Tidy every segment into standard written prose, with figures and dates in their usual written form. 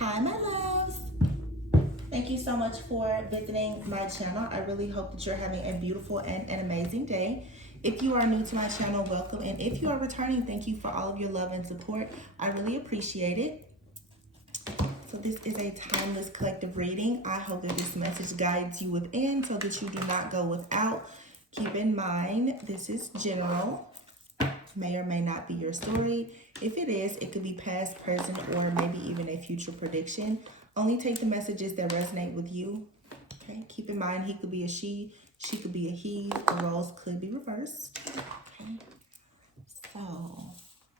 Hi, my loves. Thank you so much for visiting my channel. I really hope that you're having a beautiful and an amazing day. If you are new to my channel, welcome. And if you are returning, thank you for all of your love and support. I really appreciate it. So this is a timeless collective reading. I hope that this message guides you within so that you do not go without. Keep in mind, this is general. May or may not be your story. If it is, it could be past, present, or maybe even a future prediction. Only take the messages that resonate with you. Okay, keep in mind he could be a she could be a he, the roles could be reversed. Okay, so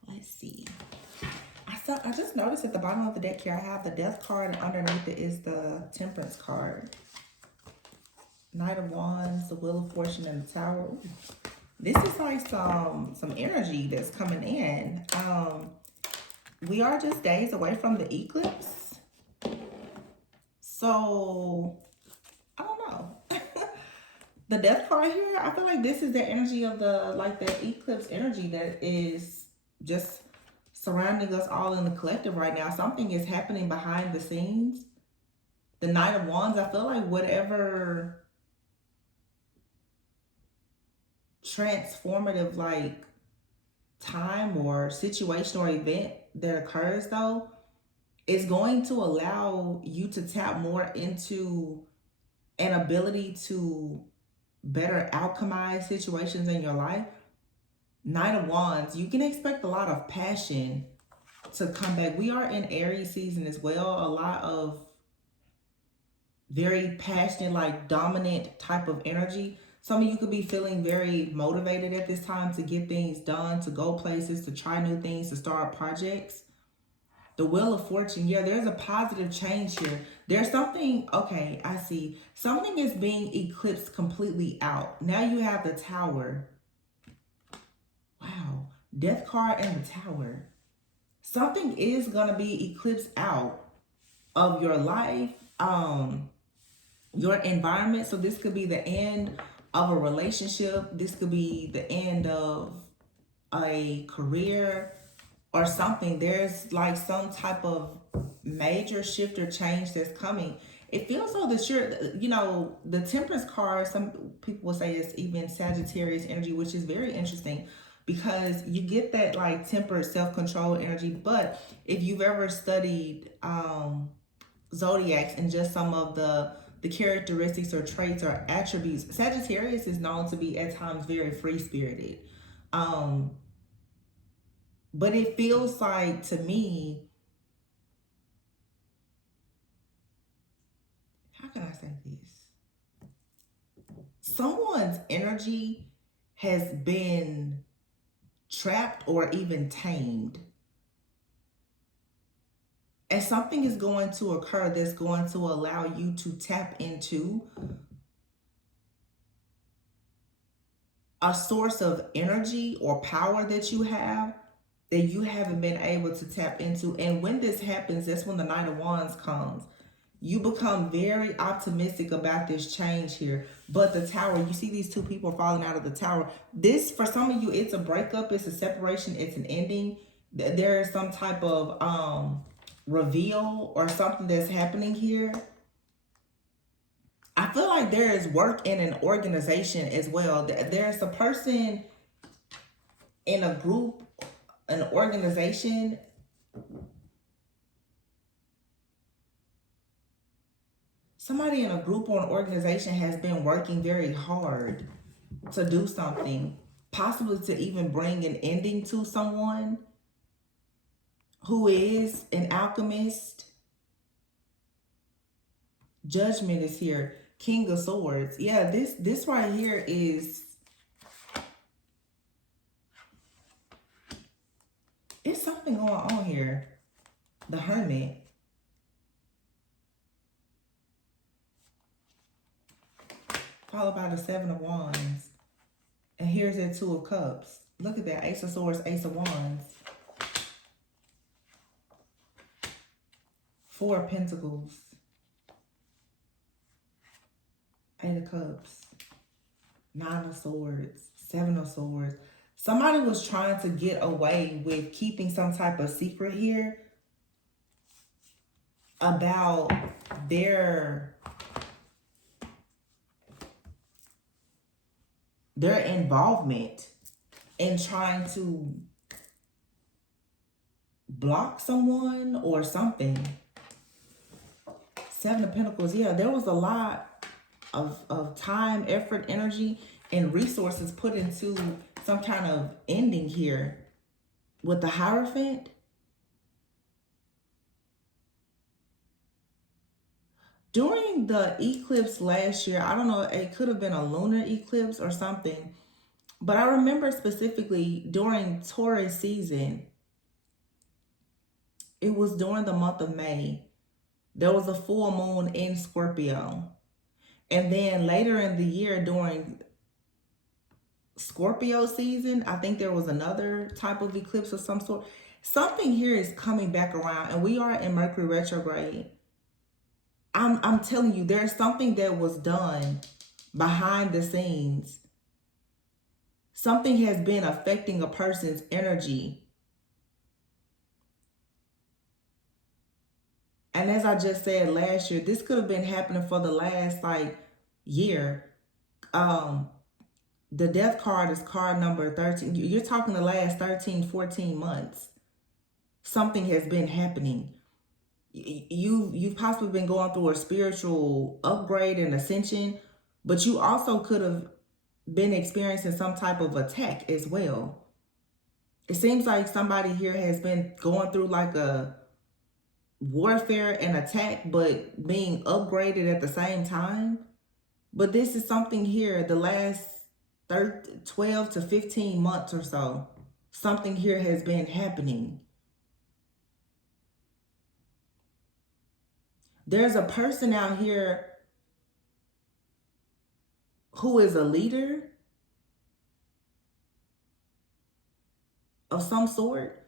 let's see. I just noticed at the bottom of the deck here, I have the Death card, and underneath it is the Temperance card. Knight of Wands, the Wheel of Fortune, and the Tower. Ooh. This is like some energy that's coming in. We are just days away from the eclipse. So, I don't know. The Death card here, I feel like this is the energy of the eclipse energy that is just surrounding us all in the collective right now. Something is happening behind the scenes. The Knight of Wands, I feel like whatever transformative time or situation or event that occurs though is going to allow you to tap more into an ability to better alchemize situations in your life. Knight of Wands, you can expect a lot of passion to come back. We are in Aries season as well. A lot of very passionate, dominant type of energy. Some of you could be feeling very motivated at this time to get things done, to go places, to try new things, to start projects. The Wheel of Fortune, yeah, there's a positive change here. There's something, okay, I see. Something is being eclipsed completely out. Now you have the Tower. Wow, Death card and the Tower. Something is going to be eclipsed out of your life, your environment. So this could be the end of a relationship. This could be the end of a career or something. There's some type of major shift or change that's coming. It feels so that the Temperance card, some people will say it's even Sagittarius energy, which is very interesting because you get that tempered self-control energy. But if you've ever studied zodiacs and just some of the characteristics or traits or attributes, Sagittarius is known to be at times very free-spirited. But it feels like, to me, how can I say this? Someone's energy has been trapped or even tamed. And something is going to occur that's going to allow you to tap into a source of energy or power that you have that you haven't been able to tap into. And when this happens, that's when the Knight of Wands comes. You become very optimistic about this change here. But the Tower, you see these two people falling out of the Tower. This, for some of you, it's a breakup, it's a separation, it's an ending. There is some type of reveal or something that's happening here. I feel like there is work in an organization as well. There's a person in a group, an organization. Somebody in a group or an organization has been working very hard to do something, possibly to even bring an ending to someone who is an alchemist. Judgment is here. King of Swords. Yeah, this right here is, it's something going on here. The Hermit. Followed by the Seven of Wands. And here's that Two of Cups. Look at that. Ace of Swords, Ace of Wands. Four of Pentacles. Eight of Cups. Nine of Swords. Seven of Swords. Somebody was trying to get away with keeping some type of secret here. about their involvement in trying to block someone or something. Seven of Pentacles, yeah, there was a lot of time, effort, energy, and resources put into some kind of ending here with the Hierophant. During the eclipse last year, I don't know, it could have been a lunar eclipse or something, but I remember specifically during Taurus season, it was during the month of May, there was a full moon in Scorpio. And then later in the year during Scorpio season, I think there was another type of eclipse of some sort. Something here is coming back around, and we are in Mercury retrograde. I'm telling you, there's something that was done behind the scenes. Something has been affecting a person's energy. And as I just said last year, this could have been happening for the last year. The death card is card number 13. You're talking the last 13, 14 months. Something has been happening. You've possibly been going through a spiritual upgrade and ascension, but you also could have been experiencing some type of attack as well. It seems like somebody here has been going through like a warfare and attack, but being upgraded at the same time. But this is something here, the last 12 to 15 months or so, something here has been happening. There's a person out here who is a leader of some sort.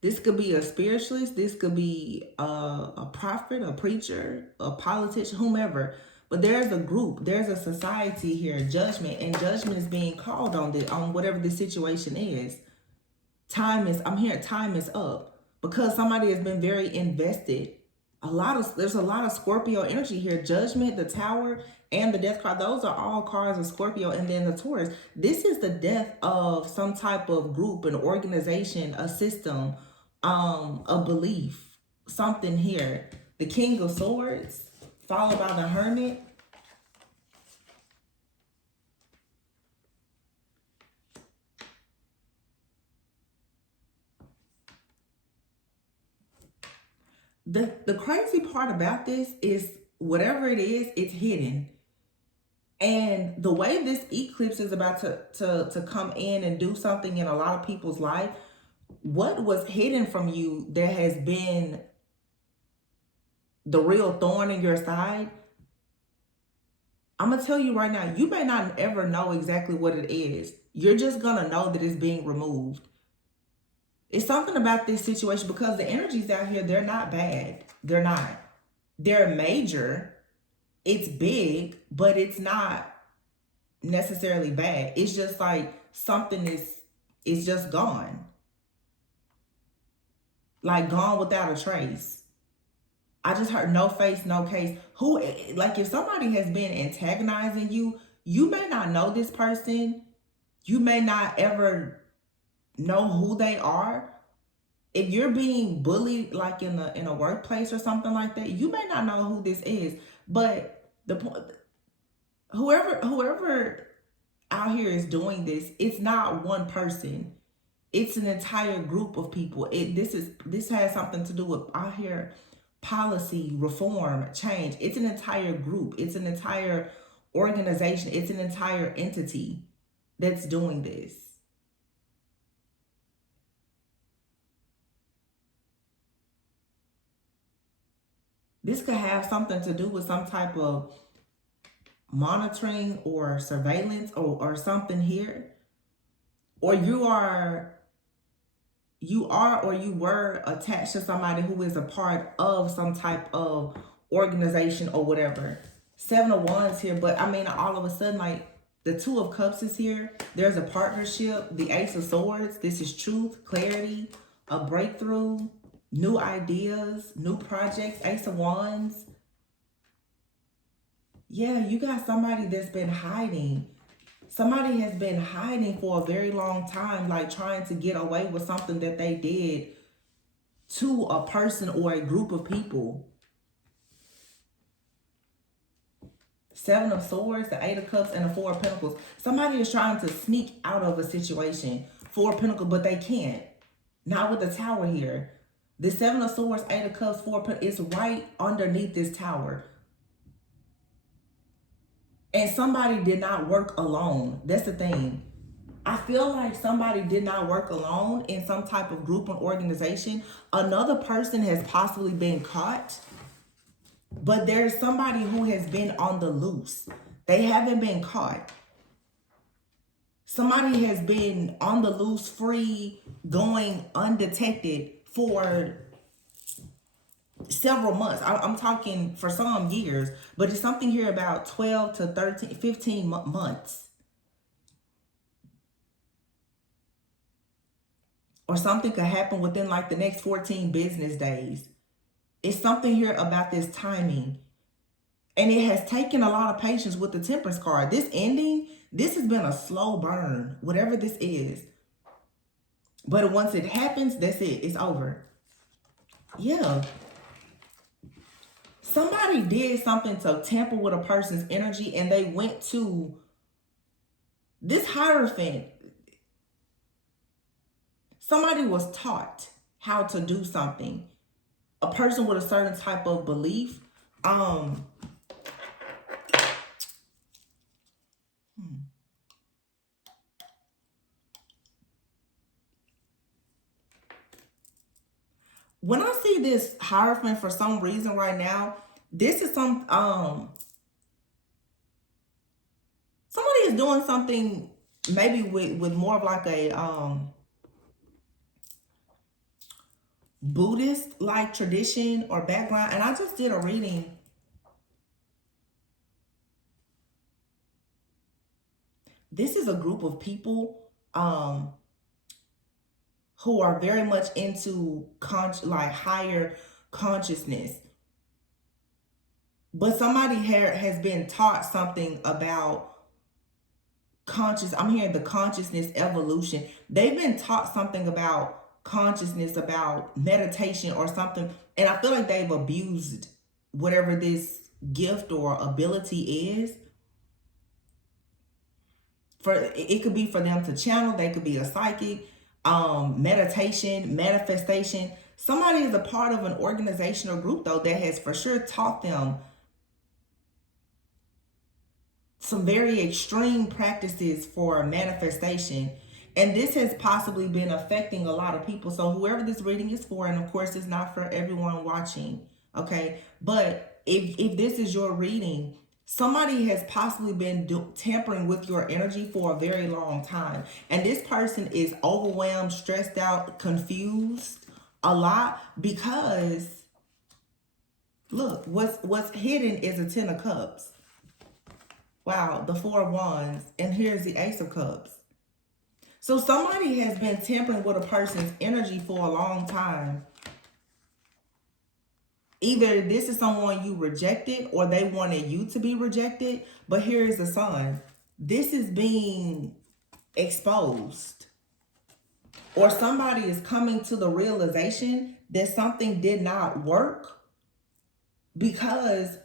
This could be a spiritualist. This could be a prophet, a preacher, a politician, whomever. But there's a group, there's a society here, judgment, and judgment is being called on whatever the situation is. Time is up because somebody has been very invested. There's a lot of Scorpio energy here. Judgment, the Tower, and the Death card. Those are all cards of Scorpio. And then the Taurus. This is the death of some type of group, an organization, a system, a belief, something here. The King of Swords, followed by the Hermit. The crazy part about this is whatever it is, it's hidden. And the way this eclipse is about to come in and do something in a lot of people's life, what was hidden from you that has been the real thorn in your side, I'm going to tell you right now, you may not ever know exactly what it is. You're just going to know that it's being removed. It's something about this situation because the energies out here, they're not bad. They're not. They're major. It's big, but it's not necessarily bad. It's just like something is just gone. Like gone without a trace. I just heard no face, no case. If somebody has been antagonizing you, you may not know this person. You may not ever know who they are. If you're being bullied like in a workplace or something like that, you may not know who this is. But whoever out here is doing this, it's not one person. It's an entire group of people. This has something to do with out here policy, reform, change. It's an entire group. It's an entire organization. It's an entire entity that's doing this. This could have something to do with some type of monitoring or surveillance or something here. Or you or you were attached to somebody who is a part of some type of organization or whatever. 7 of Wands here, but I mean, all of a sudden, like the 2 of Cups is here. There's a partnership. The Ace of Swords. This is truth, clarity, a breakthrough. new ideas, new projects, Ace of Wands. Yeah, you got somebody that's been hiding. Somebody has been hiding for a very long time, like trying to get away with something that they did to a person or a group of people. Seven of Swords, the Eight of Cups, and the Four of Pentacles. Somebody is trying to sneak out of a situation. Four of Pentacles, but they can't. Not with the Tower here. The Seven of Swords, Eight of Cups, Four of Pentacles, it's right underneath this tower. And somebody did not work alone. That's the thing. I feel like somebody did not work alone in some type of group or organization. Another person has possibly been caught, but there's somebody who has been on the loose. They haven't been caught. Somebody has been on the loose, free, going undetected for several months. I'm talking for some years, but it's something here about 12 to 13, 15 months. Or something could happen within like the next 14 business days. It's something here about this timing. And it has taken a lot of patience with the Temperance card. This ending, this has been a slow burn, whatever this is. But once it happens, that's it. It's over. Yeah. Somebody did something to tamper with a person's energy, and they went to this Hierophant. Somebody was taught how to do something. A person with a certain type of belief. When I see this Hierophant for some reason right now, this is somebody is doing something maybe with more of like a Buddhist like tradition or background. And I just did a reading. This is a group of people who are very much into like higher consciousness. But somebody here has been taught something about I'm hearing the consciousness evolution. They've been taught something about consciousness, about meditation or something. And I feel like they've abused whatever this gift or ability is. It could be for them to channel. They could be a psychic, meditation, manifestation. Somebody is a part of an organization or group though that has for sure taught them some very extreme practices for manifestation. And this has possibly been affecting a lot of people. So whoever this reading is for, and of course it's not for everyone watching, okay? But if this is your reading, somebody has possibly been tampering with your energy for a very long time. And this person is overwhelmed, stressed out, confused a lot because, look, what's hidden is a Ten of Cups. Wow, the Four of Wands. And here's the Ace of Cups. So somebody has been tampering with a person's energy for a long time. Either this is someone you rejected or they wanted you to be rejected. But here is the Sun. This is being exposed. Or somebody is coming to the realization that something did not work because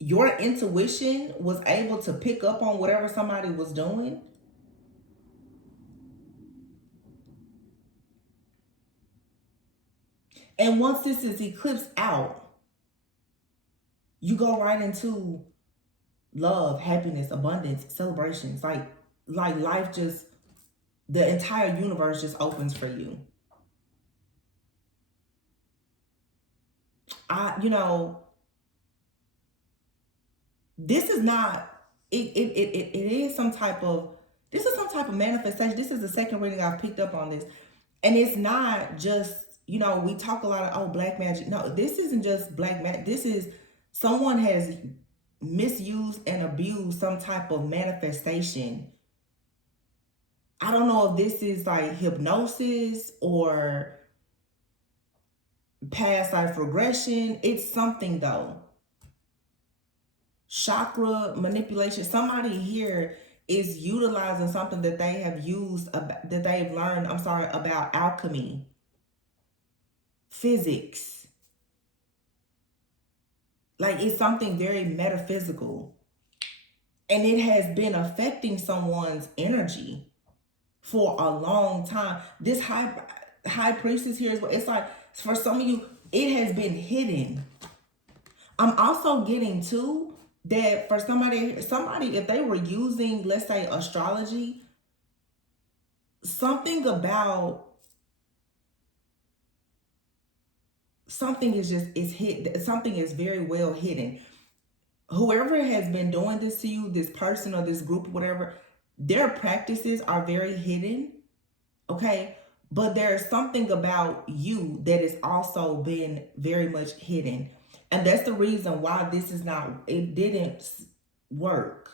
your intuition was able to pick up on whatever somebody was doing. And once this is eclipsed out, you go right into love, happiness, abundance, celebrations. Like life just, the entire universe just opens for you. This is not, it is some type of, this is some type of manifestation. This is the second reading I've picked up on this. And it's not just, we talk a lot of, oh, black magic. No, this isn't just black magic. This is someone has misused and abused some type of manifestation. I don't know if this is like hypnosis or past life regression. It's something though. Chakra manipulation. Somebody here is utilizing something that they have used, that they've learned, I'm sorry, about alchemy, physics. Like it's something very metaphysical. And it has been affecting someone's energy for a long time. This high priestess here is what it's like. For some of you, it has been hidden. I'm also getting too that for somebody, if they were using, let's say, astrology, something about something is just is hid. Something is very well hidden. Whoever has been doing this to you, this person or this group, whatever, their practices are very hidden. Okay. But there's something about you that has also been very much hidden. And that's the reason why this is not, it didn't work.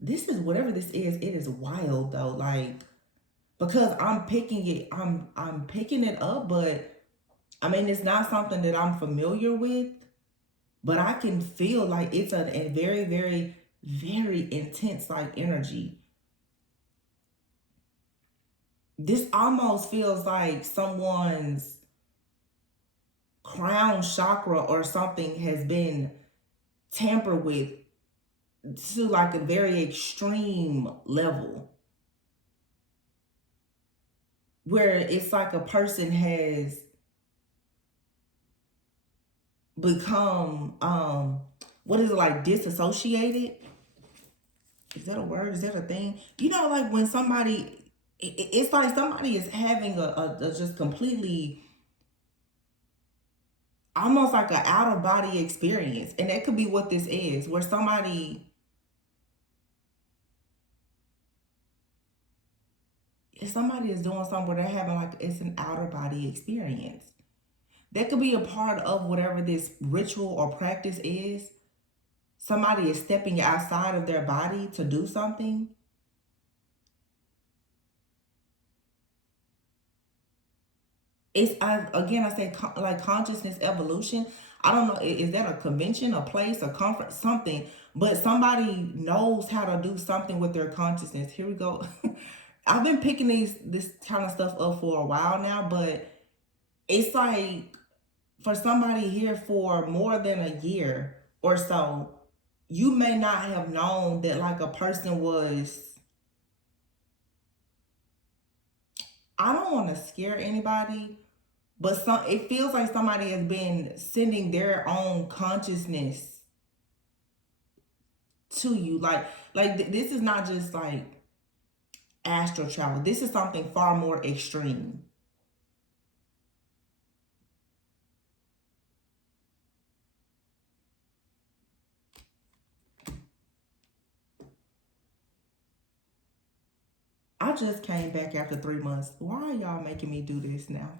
This is whatever this is, it is wild though. Like, because I'm picking it, I'm picking it up, but I mean, it's not something that I'm familiar with, but I can feel like it's a very, very, very intense like energy. This almost feels like someone's crown chakra or something has been tampered with to like a very extreme level, where it's like a person has become what is it, like disassociated? Is that a word? Is that a thing? You know, like when somebody, it's like somebody is having a just completely, almost like an out of body experience. And that could be what this is, where somebody, if somebody is doing something where they're having like, it's an outer body experience. That could be a part of whatever this ritual or practice is. Somebody is stepping outside of their body to do something. It's, again, I say like consciousness evolution. I don't know, is that a convention, a place, a conference, something? But somebody knows how to do something with their consciousness. Here we go. I've been picking this kind of stuff up for a while now, but it's like for somebody here for more than a year or so, you may not have known that like a person was, I don't want to scare anybody, but it feels like somebody has been sending their own consciousness to you. Like this is not just like astral travel. This is something far more extreme. I just came back after 3 months. Why are y'all making me do this now?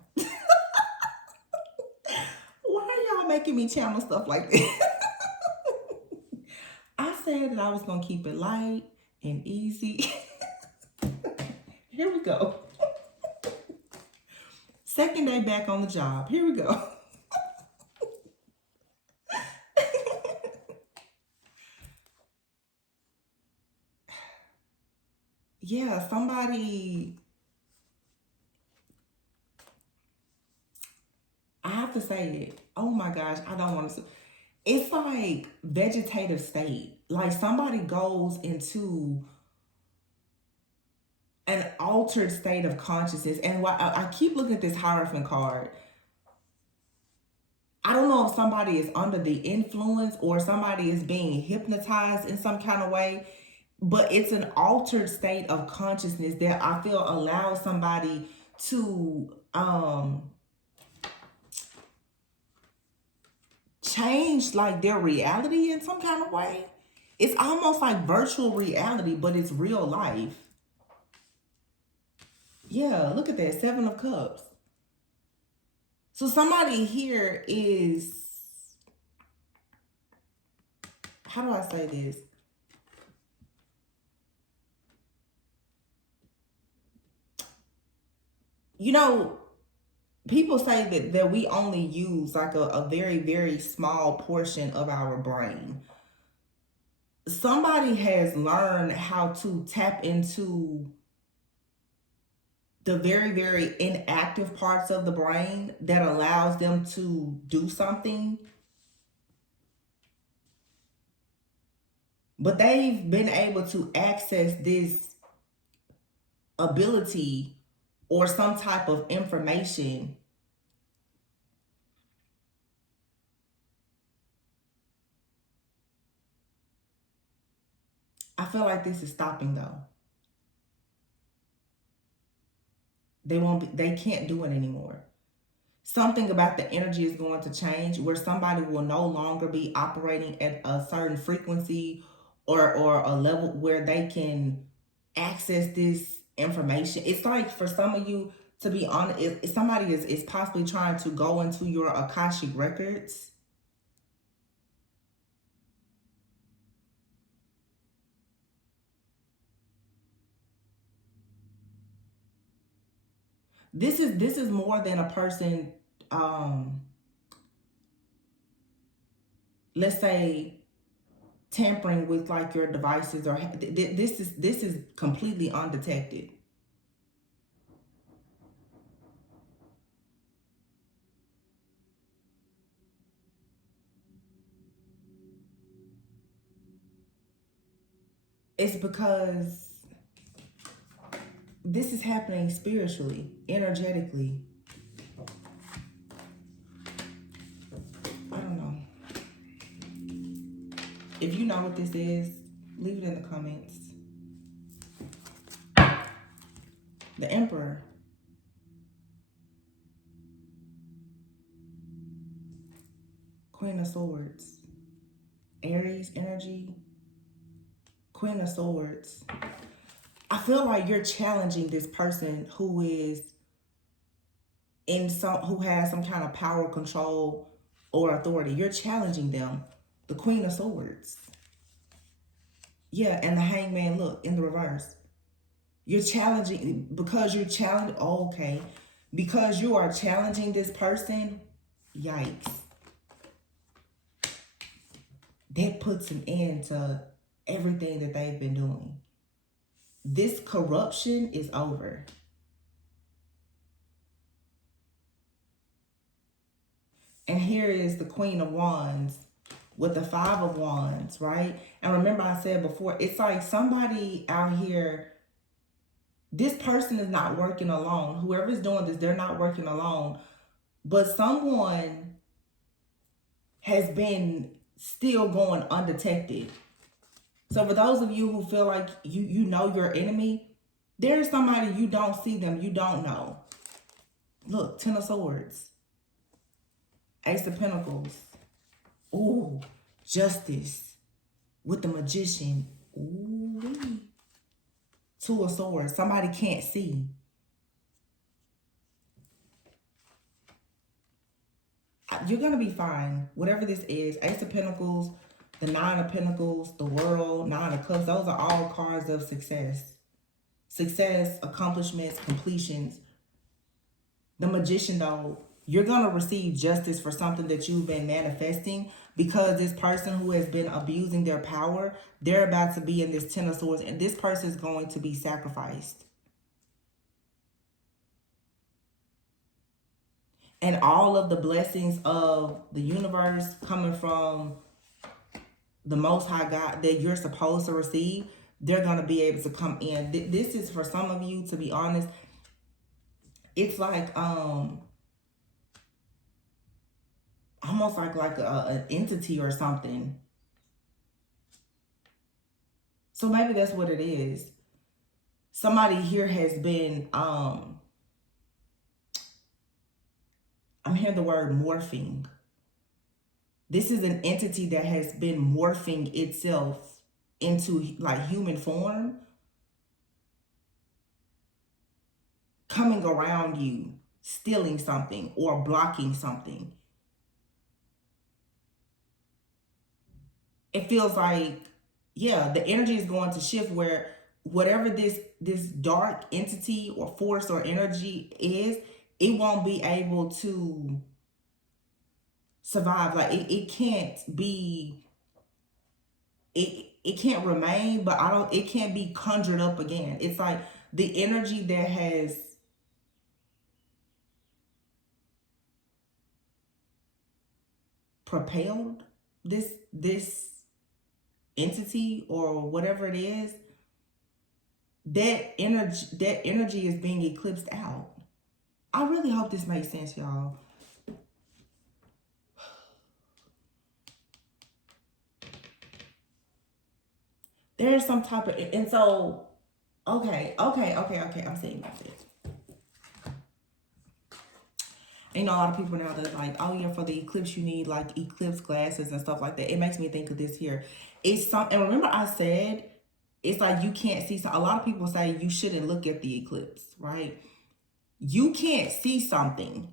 Why are y'all making me channel stuff like this? I said that I was going to keep it light and easy. Here we go. Second day back on the job. Here we go. Yeah, somebody, I have to say it. Oh my gosh, I don't want to. It's like vegetative state. Like somebody goes into an altered state of consciousness. And I keep looking at this Hierophant card. I don't know if somebody is under the influence or somebody is being hypnotized in some kind of way, but it's an altered state of consciousness that I feel allows somebody to change like their reality in some kind of way. It's almost like virtual reality, but it's real life. Yeah, look at that, 7 of Cups. So somebody here is, how do I say this? You know, people say that we only use like a very, very small portion of our brain. Somebody has learned how to tap into the very, very inactive parts of the brain that allows them to do something, but they've been able to access this ability or some type of information. I feel like this is stopping though. They can't do it anymore. Something about the energy is going to change where somebody will no longer be operating at a certain frequency or a level where they can access this information. It's like for some of you, to be honest, if somebody is possibly trying to go into your Akashic records. This is more than a person, um let's say, tampering with like your devices, or this is completely undetected. It's because this is happening spiritually, energetically. I don't know. If you know what this is, leave it in the comments. The Emperor. Queen of Swords. Aries energy. Queen of Swords. I feel like you're challenging this person who is who has some kind of power, control, or authority. You're challenging them. The Queen of Swords. Yeah, and the Hangman, look, in the reverse. You're challenging, because you're challenging, oh, okay. Because you are challenging this person, yikes. That puts an end to everything that they've been doing. This corruption is over. And here is the Queen of Wands with the Five of Wands, right? And remember I said before, it's like somebody out here, this person is not working alone. Whoever's doing this, they're not working alone. But someone has been still going undetected. So for those of you who feel like you know your enemy, there's somebody you don't see them, you don't know. Look, Ten of Swords. Ace of Pentacles. Ooh, Justice with the Magician. Ooh. Two of Swords. Somebody can't see. You're going to be fine. Whatever this is. Ace of Pentacles, the Nine of Pentacles, the World, Nine of Cups. Those are all cards of success. Success, accomplishments, completions. The Magician, though, you're going to receive justice for something that you've been manifesting, because this person who has been abusing their power, they're about to be in this Ten of Swords, and this person is going to be sacrificed. And all of the blessings of the universe coming from the Most High God that you're supposed to receive, they're going to be able to come in. This is for some of you, to be honest, it's like almost like an entity or something. So maybe that's what it is. Somebody here has been I'm hearing the word morphing. This is an entity that has been morphing itself into like human form, coming around you, stealing something or blocking something. It feels like, yeah, the energy is going to shift where whatever this dark entity or force or energy is, it won't be able to survive. Like it can't be, it can't remain, but it can't be conjured up again. It's like the energy that has propelled this entity or whatever it is, that energy is being eclipsed out. I really hope this makes sense, y'all. There is some type of, and so, okay. I'm saying this. You know, a lot of people now that's like, oh yeah, for the eclipse you need like eclipse glasses and stuff like that. It makes me think of this here. It's some, and remember I said it's like you can't see. So a lot of people say you shouldn't look at the eclipse, right? You can't see something.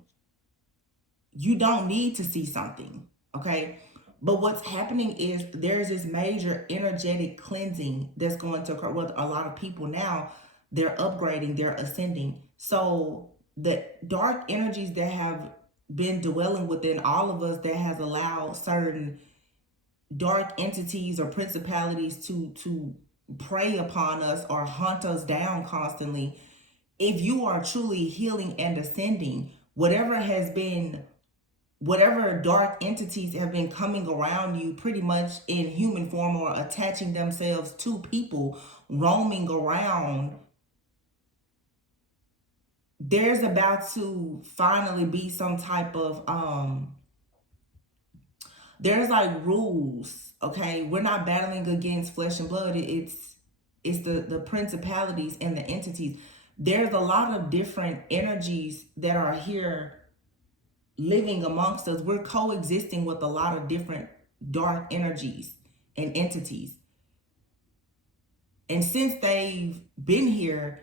You don't need to see something, okay? But what's happening is there's this major energetic cleansing that's going to occur with a lot of people now. They're upgrading, they're ascending. So the dark energies that have been dwelling within all of us, that has allowed certain dark entities or principalities to prey upon us or hunt us down constantly. If you are truly healing and ascending, whatever dark entities have been coming around you pretty much in human form or attaching themselves to people, roaming around, there's about to finally be some type of there's like rules, okay? We're not battling against flesh and blood. It's the principalities and the entities. There's a lot of different energies that are here living amongst us. We're coexisting with a lot of different dark energies and entities. And since they've been here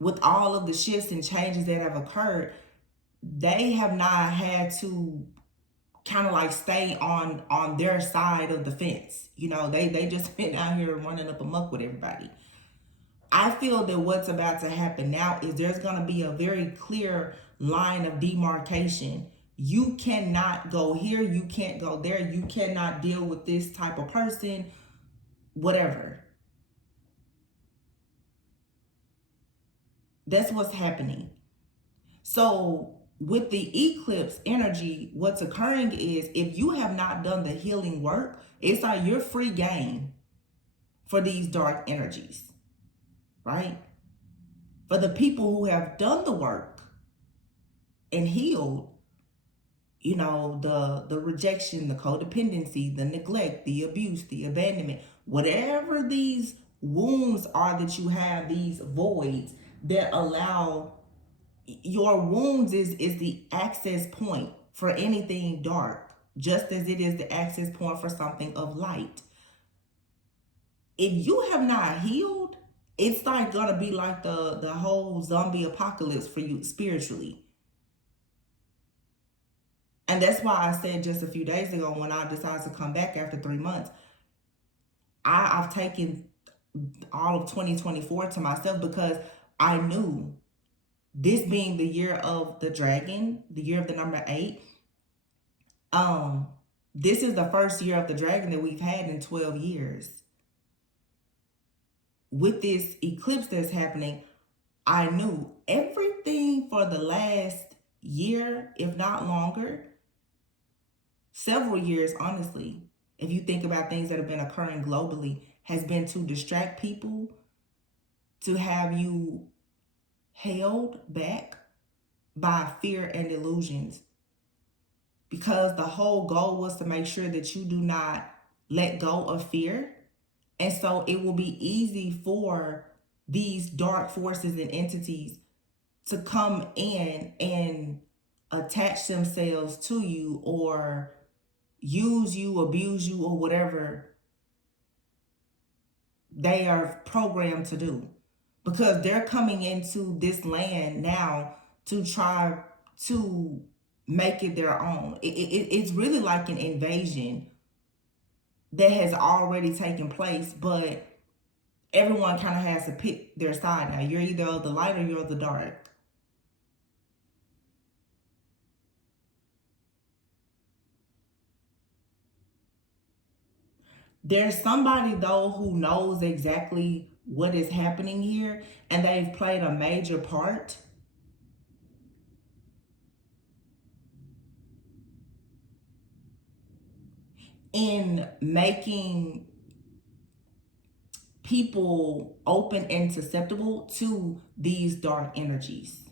with all of the shifts and changes that have occurred, they have not had to kind of like stay on their side of the fence. You know, they just been out here running up amok with everybody. I feel that what's about to happen now is there's going to be a very clear line of demarcation. You cannot go here, you can't go there, you cannot deal with this type of person, whatever. That's what's happening. So with the eclipse energy, what's occurring is if you have not done the healing work, it's like you're free game for these dark energies, right? For the people who have done the work and healed, you know, the rejection, the codependency, the neglect, the abuse, the abandonment, whatever these wounds are that you have, these voids that allow, your wounds is the access point for anything dark, just as it is the access point for something of light. If you have not healed, it's like gonna be like the whole zombie apocalypse for you spiritually. And that's why I said just a few days ago when I decided to come back after 3 months, I've taken all of 2024 to myself because I knew this being the year of the dragon, the year of the number 8, this is the first year of the dragon that we've had in 12 years. With this eclipse that's happening, I knew everything for the last year, if not longer, several years, honestly, if you think about things that have been occurring globally, has been to distract people, to have you held back by fear and illusions. Because the whole goal was to make sure that you do not let go of fear. And so it will be easy for these dark forces and entities to come in and attach themselves to you or use you, abuse you, or whatever they are programmed to do. Because they're coming into this land now to try to make it their own. It's really like an invasion that has already taken place, but everyone kind of has to pick their side now. You're either the light or you're the dark. There's somebody, though, who knows exactly what is happening here, and they've played a major part in making people open and susceptible to these dark energies.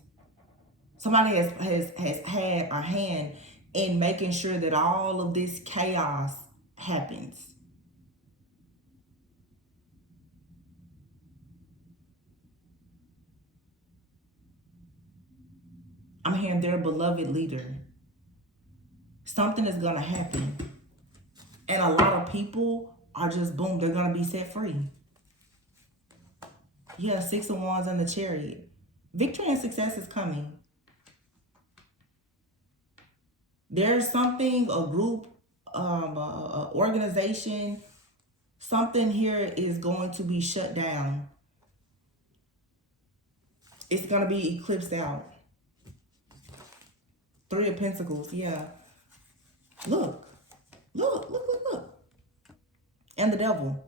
Somebody has had a hand in making sure that all of this chaos happens. I'm hearing their beloved leader. Something is going to happen. And a lot of people are just, boom, they're going to be set free. Yeah, 6 of Wands and the Chariot. Victory and success is coming. There's something, a group, a organization, something here is going to be shut down. It's going to be eclipsed out. 3 of Pentacles, yeah. Look. And the Devil.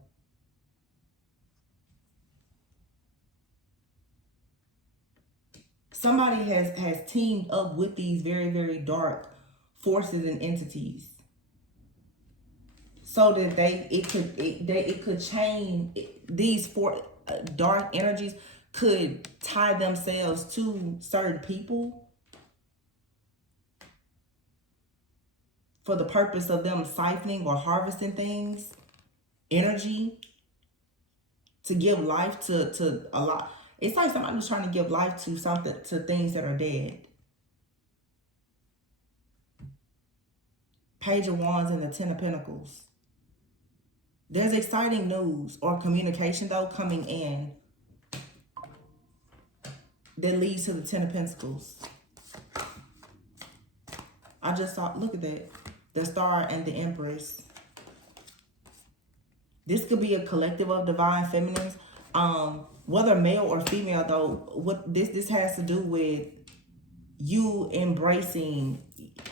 Somebody has teamed up with these very, very dark forces and entities, so that it could change. These four dark energies could tie themselves to certain people for the purpose of them siphoning or harvesting things, energy, to give life to a lot. It's like somebody was trying to give life to something, to things that are dead. Page of Wands and the 10 of Pentacles. There's exciting news or communication, though, coming in that leads to the 10 of Pentacles. I just thought, look at that. The Star and the Empress. This could be a collective of divine feminines. Whether male or female, though, what this has to do with you embracing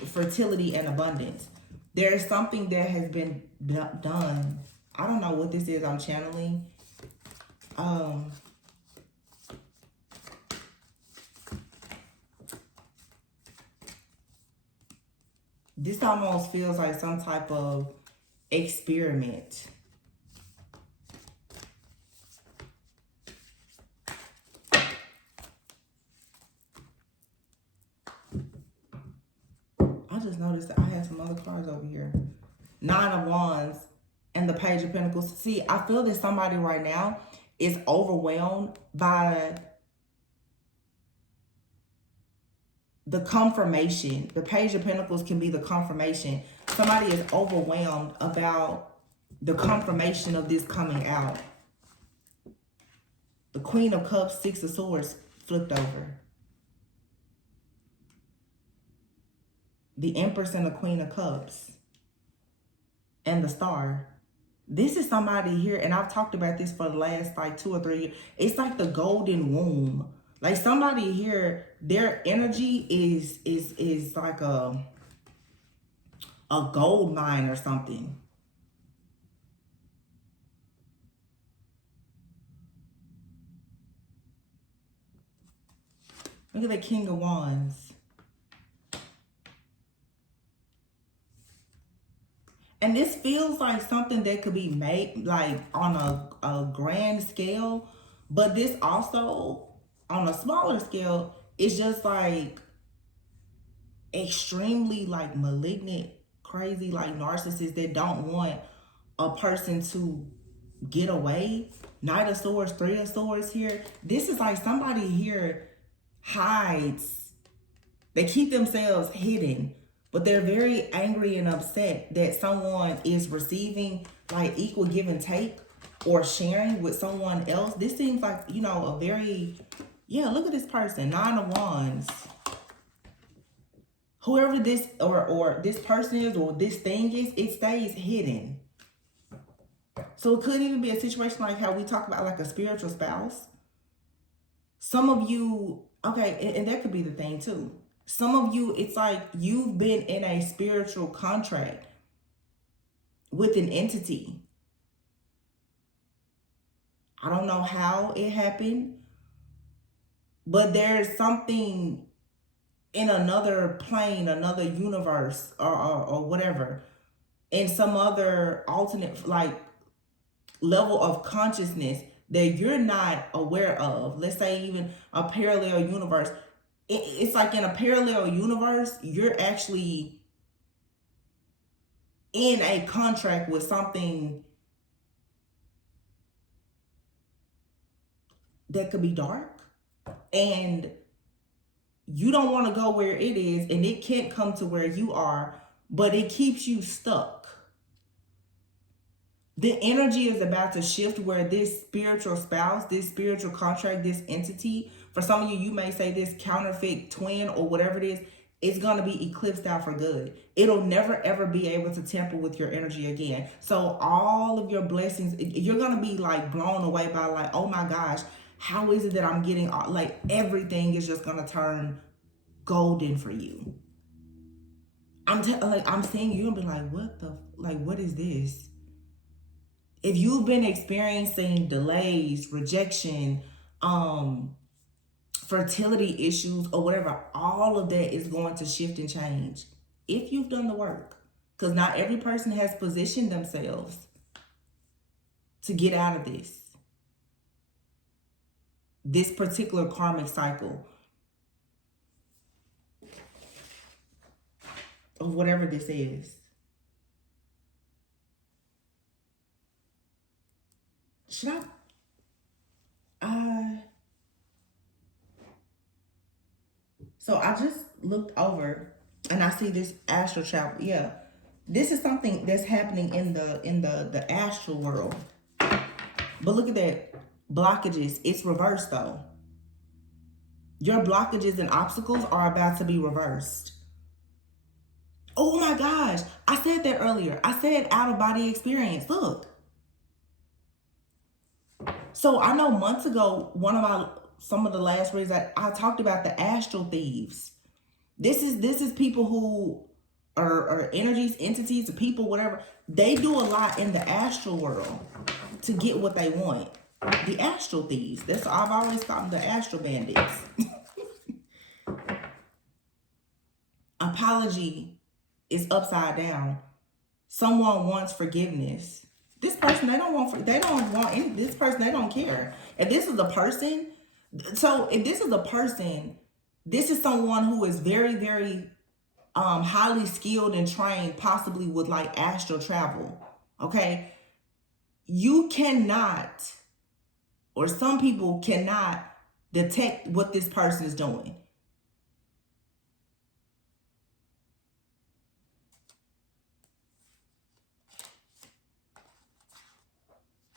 fertility and abundance. There is something that has been done. I don't know what this is I'm channeling. This almost feels like some type of experiment. I just noticed that I had some other cards over here. 9 of Wands and the Page of Pentacles. See, I feel that somebody right now is overwhelmed by the confirmation. The Page of Pentacles can be the confirmation. Somebody is overwhelmed about the confirmation of this coming out. The Queen of Cups, 6 of Swords flipped over. The Empress and the Queen of Cups. And the Star. This is somebody here, and I've talked about this for the last like 2 or 3 years. It's like the golden womb. Like somebody here, their energy is like a gold mine or something. Look at the King of Wands. And this feels like something that could be made like on a grand scale. But this also, on a smaller scale, is just like extremely like malignant, crazy, like narcissists that don't want a person to get away. Knight of Swords, 3 of Swords here. This is like somebody here hides. They keep themselves hidden. But they're very angry and upset that someone is receiving like equal give and take or sharing with someone else. This seems like, you know, a very, yeah, look at this person, 9 of Wands. Whoever this or this person is or this thing is, it stays hidden. So it could even be a situation like how we talk about like a spiritual spouse. Some of you, okay, and that could be the thing too. Some of you, it's like you've been in a spiritual contract with an entity. I don't know how it happened, but there's something in another plane, another universe, or whatever, in some other alternate like level of consciousness that you're not aware of. Let's say even a parallel universe. It's like in a parallel universe, you're actually in a contract with something that could be dark, and you don't want to go where it is, and it can't come to where you are, but it keeps you stuck. The energy is about to shift where this spiritual spouse, this spiritual contract, this entity, for some of you, you may say this counterfeit twin or whatever it is, it's going to be eclipsed out for good. It'll never ever be able to tamper with your energy again. So all of your blessings, you're going to be like blown away by like, oh my gosh, how is it that I'm getting, like everything is just going to turn golden for you. I'm saying you're going to be like, what is this? If you've been experiencing delays, rejection, fertility issues, or whatever, all of that is going to shift and change if you've done the work. Because not every person has positioned themselves to get out of this particular karmic cycle of whatever this is. Should so I just looked over and I see this astral travel. Yeah. This is something that's happening in the astral world. But look at that. Blockages. It's reversed though. Your blockages and obstacles are about to be reversed. Oh my gosh. I said that earlier. I said out of body experience. Look. So I know months ago, some of the last reads I talked about the astral thieves. This is people who are energies, entities, people, whatever. They do a lot in the astral world to get what they want. The astral thieves. I've always called them the astral bandits. Apology is upside down. Someone wants forgiveness. This person, they don't want this person, they don't care. If this is a person, this is someone who is very, very highly skilled and trained, possibly with like astral travel. Okay. You cannot, or some people cannot detect what this person is doing.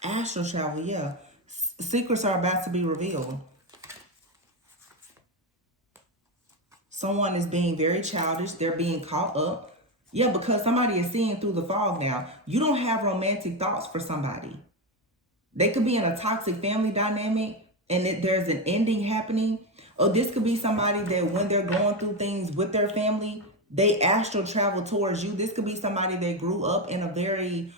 Astral travel, yeah. Secrets are about to be revealed. Someone is being very childish. They're being caught up. Yeah, because somebody is seeing through the fog now. You don't have romantic thoughts for somebody. They could be in a toxic family dynamic and there's an ending happening. Or this could be somebody that when they're going through things with their family, they astral travel towards you. This could be somebody that grew up in a very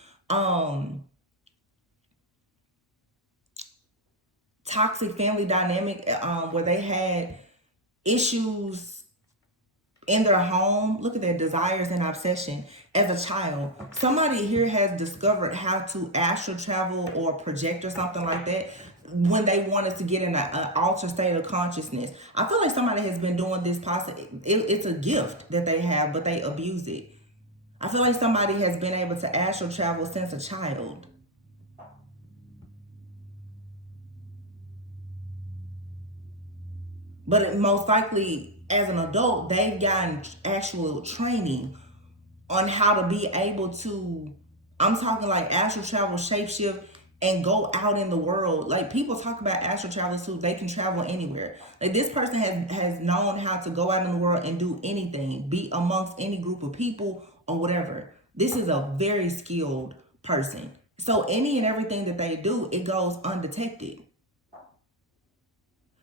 toxic family dynamic where they had issues in their home. Look at their desires and obsession as a child. Somebody here has discovered how to astral travel or project or something like that when they wanted to get in an altered state of consciousness. I feel like somebody has been doing this it's a gift that they have, but they abuse it. I feel like somebody has been able to astral travel since a child. But most likely, as an adult, they've gotten actual training on how to be able to, I'm talking like astral travel, shapeshift, and go out in the world. Like people talk about astral travel too, they can travel anywhere. Like this person has known how to go out in the world and do anything, be amongst any group of people or whatever. This is a very skilled person. So any and everything that they do, it goes undetected.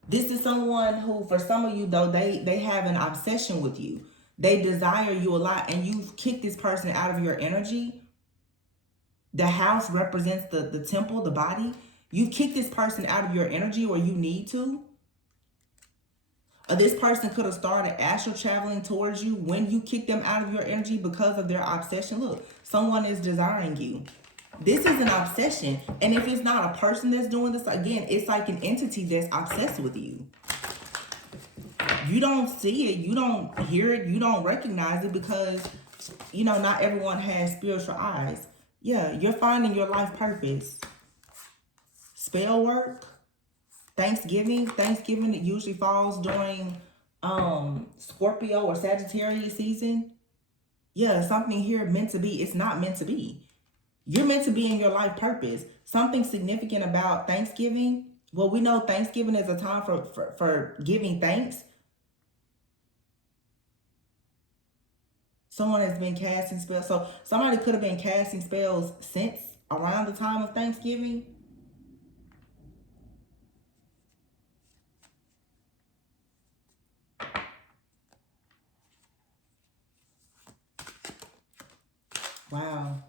This is someone who, for some of you though, they have an obsession with you. They desire you a lot, and you've kicked this person out of your energy. The house represents the temple, the body. You've kicked this person out of your energy, or you need to. Or this person could have started astral traveling towards you when you kicked them out of your energy because of their obsession. Look, someone is desiring you. This is an obsession. And if it's not a person that's doing this, again, it's like an entity that's obsessed with you. You don't see it, you don't hear it, you don't recognize it because, you know, not everyone has spiritual eyes. Yeah, you're finding your life purpose. Spell work, Thanksgiving. Thanksgiving, it usually falls during Scorpio or Sagittarius season. Yeah, something here meant to be. It's not meant to be. You're meant to be in your life purpose. Something significant about Thanksgiving. Well, we know Thanksgiving is a time for giving thanks. Someone has been casting spells. So somebody could have been casting spells since around the time of Thanksgiving. Wow.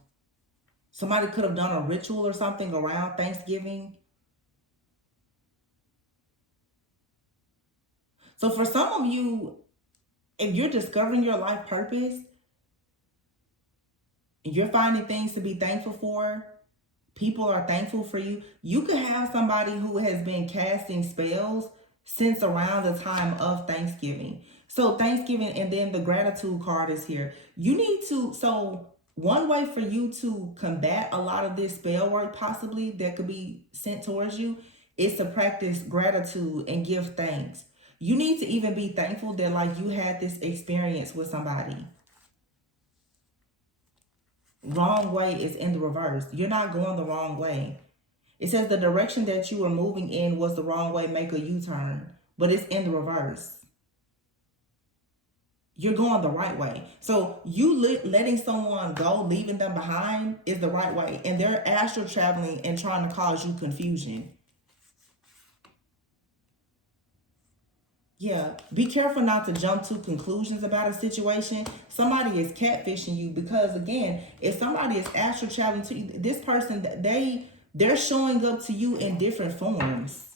Somebody could have done a ritual or something around Thanksgiving. So for some of you, if you're discovering your life purpose, and you're finding things to be thankful for, people are thankful for you. You could have somebody who has been casting spells since around the time of Thanksgiving. So Thanksgiving, and then the gratitude card is here. You need to, so one way for you to combat a lot of this spell work possibly that could be sent towards you is to practice gratitude and give thanks. You need to even be thankful that like you had this experience with somebody. Wrong way is in the reverse. You're not going the wrong way. It says the direction that you were moving in was the wrong way, make a U-turn. But it's in the reverse. You're going the right way. So you letting someone go, leaving them behind is the right way. And they're astral traveling and trying to cause you confusion. Yeah, be careful not to jump to conclusions about a situation. Somebody is catfishing you because, again, if somebody is astral traveling to you, this person, they're showing up to you in different forms.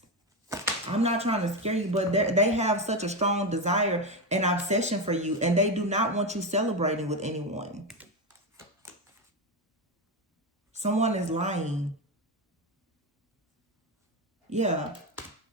I'm not trying to scare you, but they have such a strong desire and obsession for you, and they do not want you celebrating with anyone. Someone is lying. Yeah.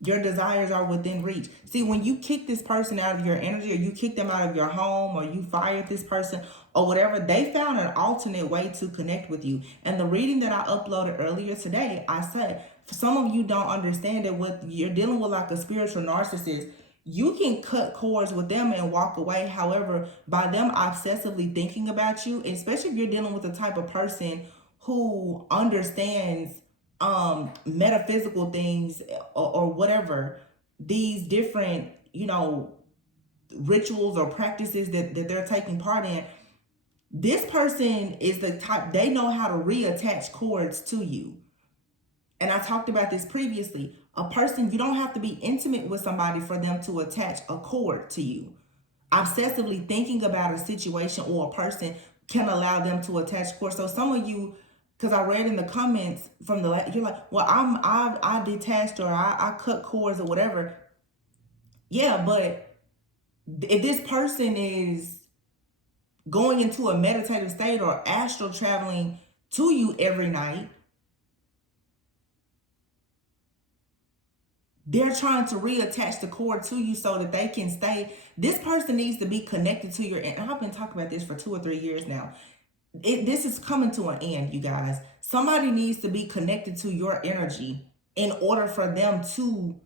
Your desires are within reach. See, when you kick this person out of your energy, or you kick them out of your home, or you fired this person, or whatever, they found an alternate way to connect with you. And the reading that I uploaded earlier today, I said, for some of you don't understand that with you're dealing with like a spiritual narcissist, you can cut cords with them and walk away. However, by them obsessively thinking about you, especially if you're dealing with the type of person who understands metaphysical things or whatever, these different, you know, rituals or practices that they're taking part in, this person is the type, they know how to reattach cords to you. And I talked about this previously. A person, you don't have to be intimate with somebody for them to attach a cord to you. Obsessively thinking about a situation or a person can allow them to attach cords. So some of you, because I read in the comments from you're like, well, I detached, or I cut cords or whatever. Yeah, but if this person is going into a meditative state or astral traveling to you every night, they're trying to reattach the cord to you so that they can stay. This person needs to be connected to your, and I've been talking about this for 2 or 3 years now. This is coming to an end, you guys. Somebody needs to be connected to your energy in order for them to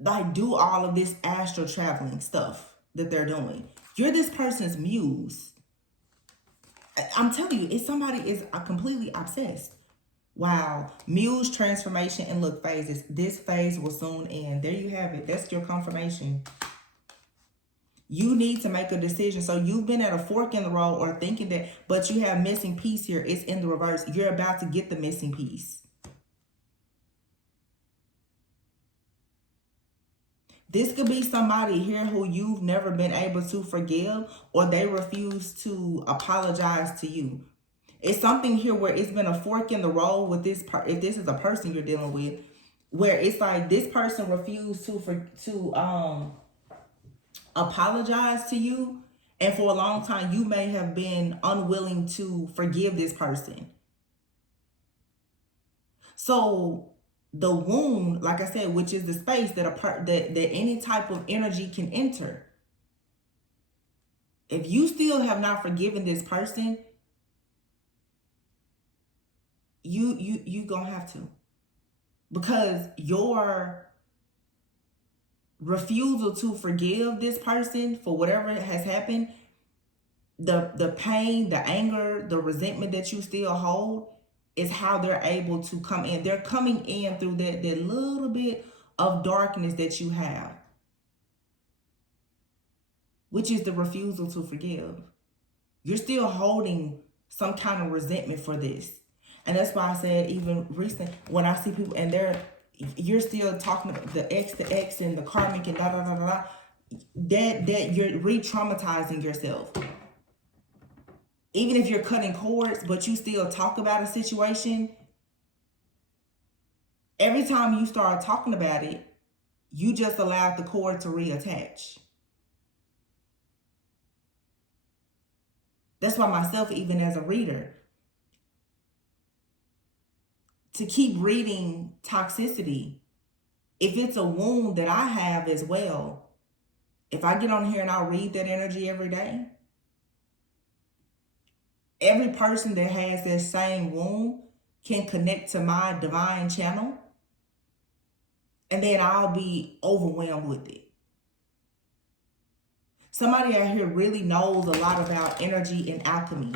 like do all of this astral traveling stuff that they're doing. You're this person's muse. I'm telling you, if somebody is completely obsessed. Wow. Muse transformation and look phases. This phase will soon end. There you have it. That's your confirmation. You need to make a decision. So you've been at a fork in the road or thinking that, but you have missing piece here. It's in the reverse. You're about to get the missing piece. This could be somebody here who you've never been able to forgive, or they refuse to apologize to you. It's something here where it's been a fork in the road with this if this is a person you're dealing with, where it's like this person refused to apologize to you, and for a long time you may have been unwilling to forgive this person. So the wound, like I said, which is the space that any type of energy can enter. If you still have not forgiven this person, you gonna have to, because your refusal to forgive this person for whatever has happened, the pain, the anger, the resentment that you still hold, is how they're able to come in. They're coming in through that little bit of darkness that you have, which is the refusal to forgive. You're still holding some kind of resentment for this. And that's why I said, even recently, when I see people and you're still talking the ex and the karmic and da da da da, that you're re-traumatizing yourself. Even if you're cutting cords, but you still talk about a situation, every time you start talking about it, you just allowed the cord to reattach. That's why myself, even as a reader, to keep reading toxicity, if it's a wound that I have as well, if I get on here and I'll read that energy every day, every person that has that same wound can connect to my divine channel, and then I'll be overwhelmed with it. Somebody out here really knows a lot about energy and alchemy,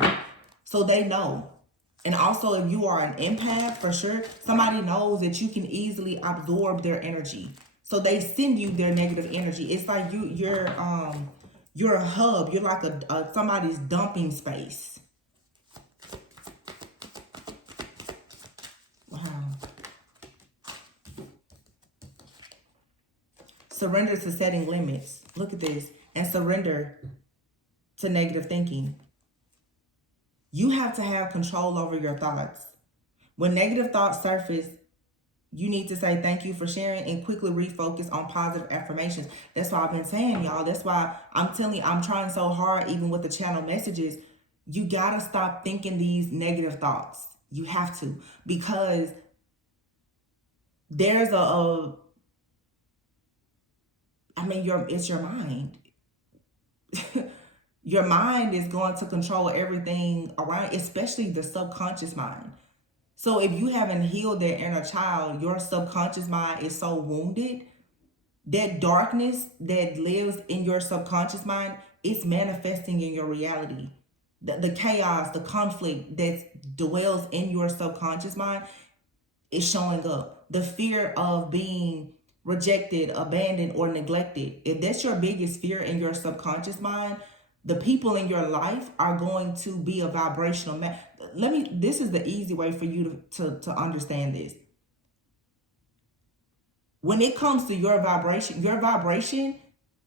so they know. And also, if you are an empath, for sure, somebody knows that you can easily absorb their energy, so they send you their negative energy. It's like you're a hub. You're like a somebody's dumping space. Wow. Surrender to setting limits. Look at this. And surrender to negative thinking. You have to have control over your thoughts. When negative thoughts surface, you need to say thank you for sharing and quickly refocus on positive affirmations. That's why I've been saying, y'all. That's why I'm telling you, I'm trying so hard, even with the channel messages. You got to stop thinking these negative thoughts. You have to, because there's it's your mind. Your mind is going to control everything around, especially the subconscious mind. So if you haven't healed that inner child, your subconscious mind is so wounded. That darkness that lives in your subconscious mind, it's manifesting in your reality. The chaos, the conflict that dwells in your subconscious mind is showing up. The fear of being rejected, abandoned, or neglected. If that's your biggest fear in your subconscious mind, the people in your life are going to be a vibrational match. This is the easy way for you to understand this. When it comes to your vibration,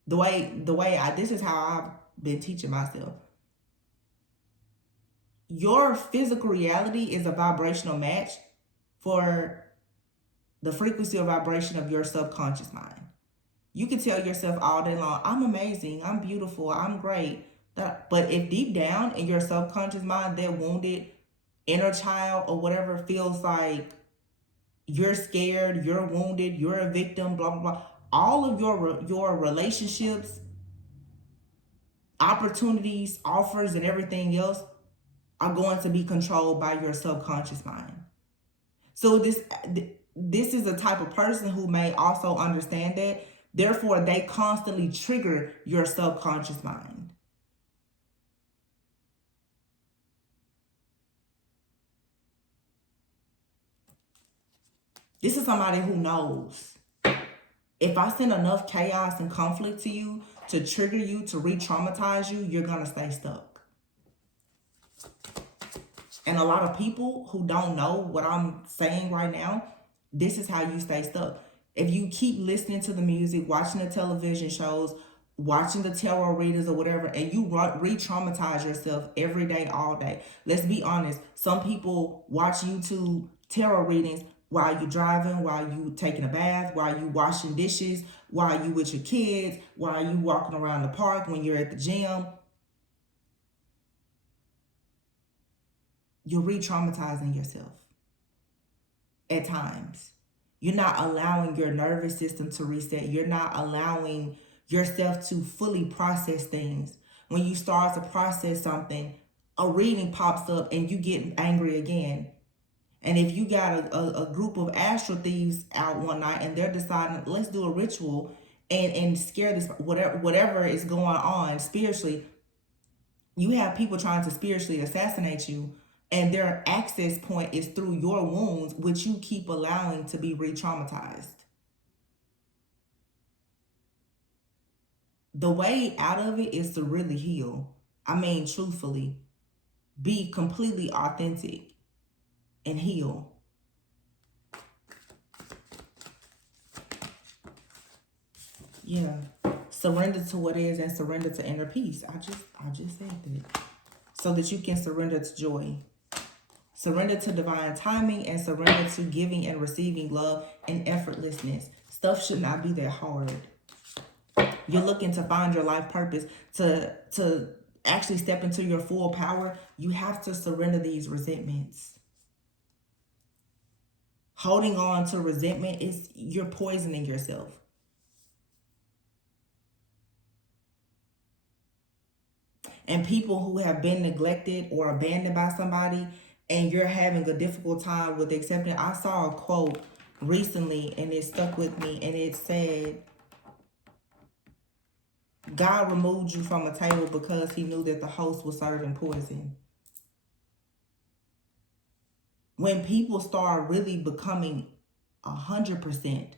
this is how I've been teaching myself. Your physical reality is a vibrational match for the frequency or vibration of your subconscious mind. You can tell yourself all day long, I'm amazing, I'm beautiful, I'm great. But if deep down in your subconscious mind, that wounded inner child or whatever feels like you're scared, you're wounded, you're a victim, blah, blah, blah. All of your relationships, opportunities, offers, and everything else are going to be controlled by your subconscious mind. So this is a type of person who may also understand that. Therefore, they constantly trigger your subconscious mind. This is somebody who knows. If I send enough chaos and conflict to you to trigger you, to re-traumatize you, you're going to stay stuck. And a lot of people who don't know what I'm saying right now, this is how you stay stuck. If you keep listening to the music, watching the television shows, watching the tarot readers or whatever, and you re-traumatize yourself every day, all day. Let's be honest. Some people watch YouTube tarot readings while you driving, while you taking a bath, while you washing dishes, while you with your kids, while you walking around the park, when you're at the gym. You're re-traumatizing yourself at times. You're not allowing your nervous system to reset. You're not allowing yourself to fully process things. When you start to process something, a reading pops up and you get angry again. And if you got a group of astral thieves out one night and they're deciding, let's do a ritual and scare this, whatever is going on spiritually, you have people trying to spiritually assassinate you, and their access point is through your wounds, which you keep allowing to be re-traumatized. The way out of it is to really heal. I mean, truthfully, be completely authentic and heal. Yeah. Surrender to what is and surrender to inner peace. I just said that. So that you can surrender to joy. Surrender to divine timing and surrender to giving and receiving love and effortlessness. Stuff should not be that hard. You're looking to find your life purpose, to actually step into your full power. You have to surrender these resentments. Holding on to resentment is you're poisoning yourself. And people who have been neglected or abandoned by somebody and you're having a difficult time with accepting. I saw a quote recently and it stuck with me, and it said, God removed you from a table because he knew that the host was serving poison. When people start really becoming 100%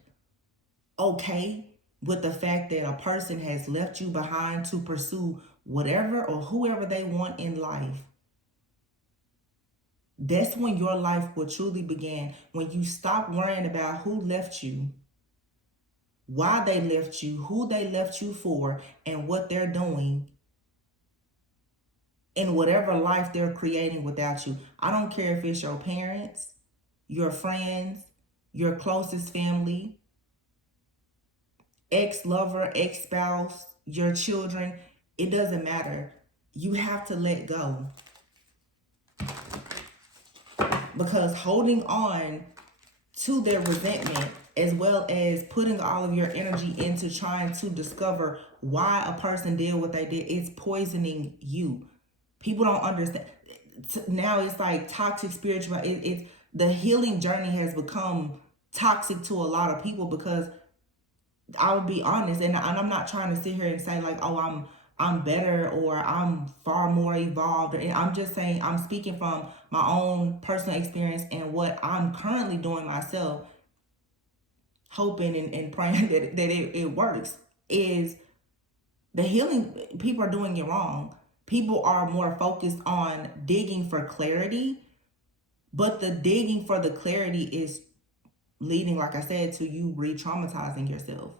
okay with the fact that a person has left you behind to pursue whatever or whoever they want in life, that's when your life will truly begin. When you stop worrying about who left you, why they left you, who they left you for, and what they're doing in whatever life they're creating without you. I don't care if it's your parents, your friends, your closest family, ex-lover, ex-spouse, your children. It doesn't matter. You have to let go. Because holding on to their resentment, as well as putting all of your energy into trying to discover why a person did what they did, it's poisoning you. People don't understand. Now it's like toxic spiritual. It's the healing journey has become toxic to a lot of people, because I would be honest, and I'm not trying to sit here and say like, oh, I'm better or I'm far more evolved. And I'm just saying, I'm speaking from my own personal experience and what I'm currently doing myself, hoping and praying that it works, is the healing. People are doing it wrong. People are more focused on digging for clarity, but the digging for the clarity is leading, like I said, to you re-traumatizing yourself.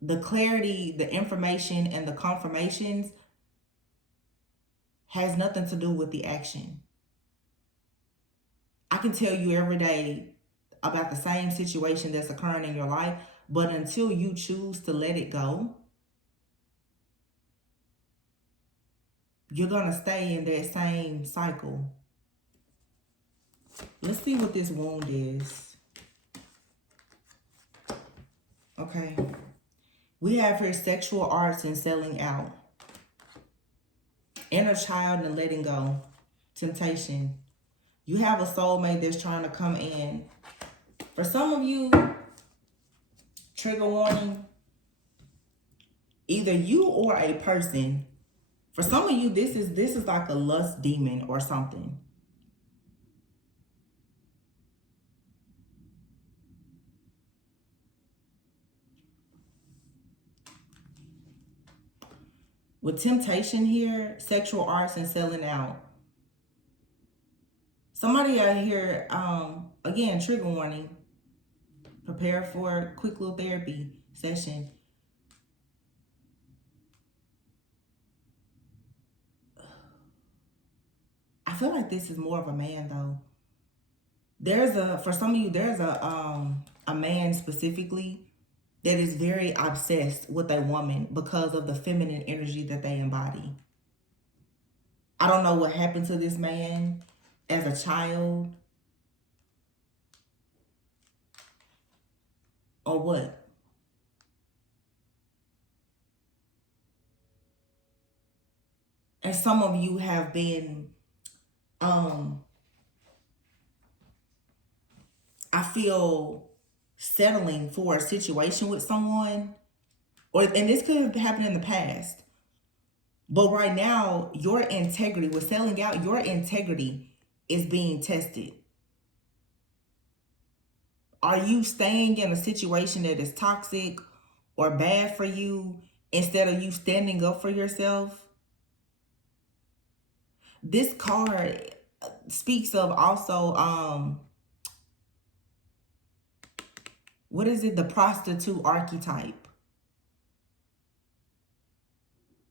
The clarity, the information, and the confirmations has nothing to do with the action. I can tell you every day about the same situation that's occurring in your life, but until you choose to let it go, you're going to stay in that same cycle. Let's see what this wound is. Okay. We have here sexual arts and selling out. Inner child and letting go. Temptation. You have a soulmate that's trying to come in. For some of you, trigger warning, either you or a person. For some of you, this is like a lust demon or something. With temptation here, sexual arts, and selling out. Somebody out here, again, trigger warning. Prepare for a quick little therapy session. I feel like this is more of a man though. For some of you, there's a man specifically that is very obsessed with a woman because of the feminine energy that they embody. I don't know what happened to this man as a child or what. And some of you have been, I feel, settling for a situation with someone, and this could have happened in the past. But right now, your integrity, with selling out, your integrity is being tested. Are you staying in a situation that is toxic or bad for you instead of you standing up for yourself? This card speaks of also, what is it? The prostitute archetype.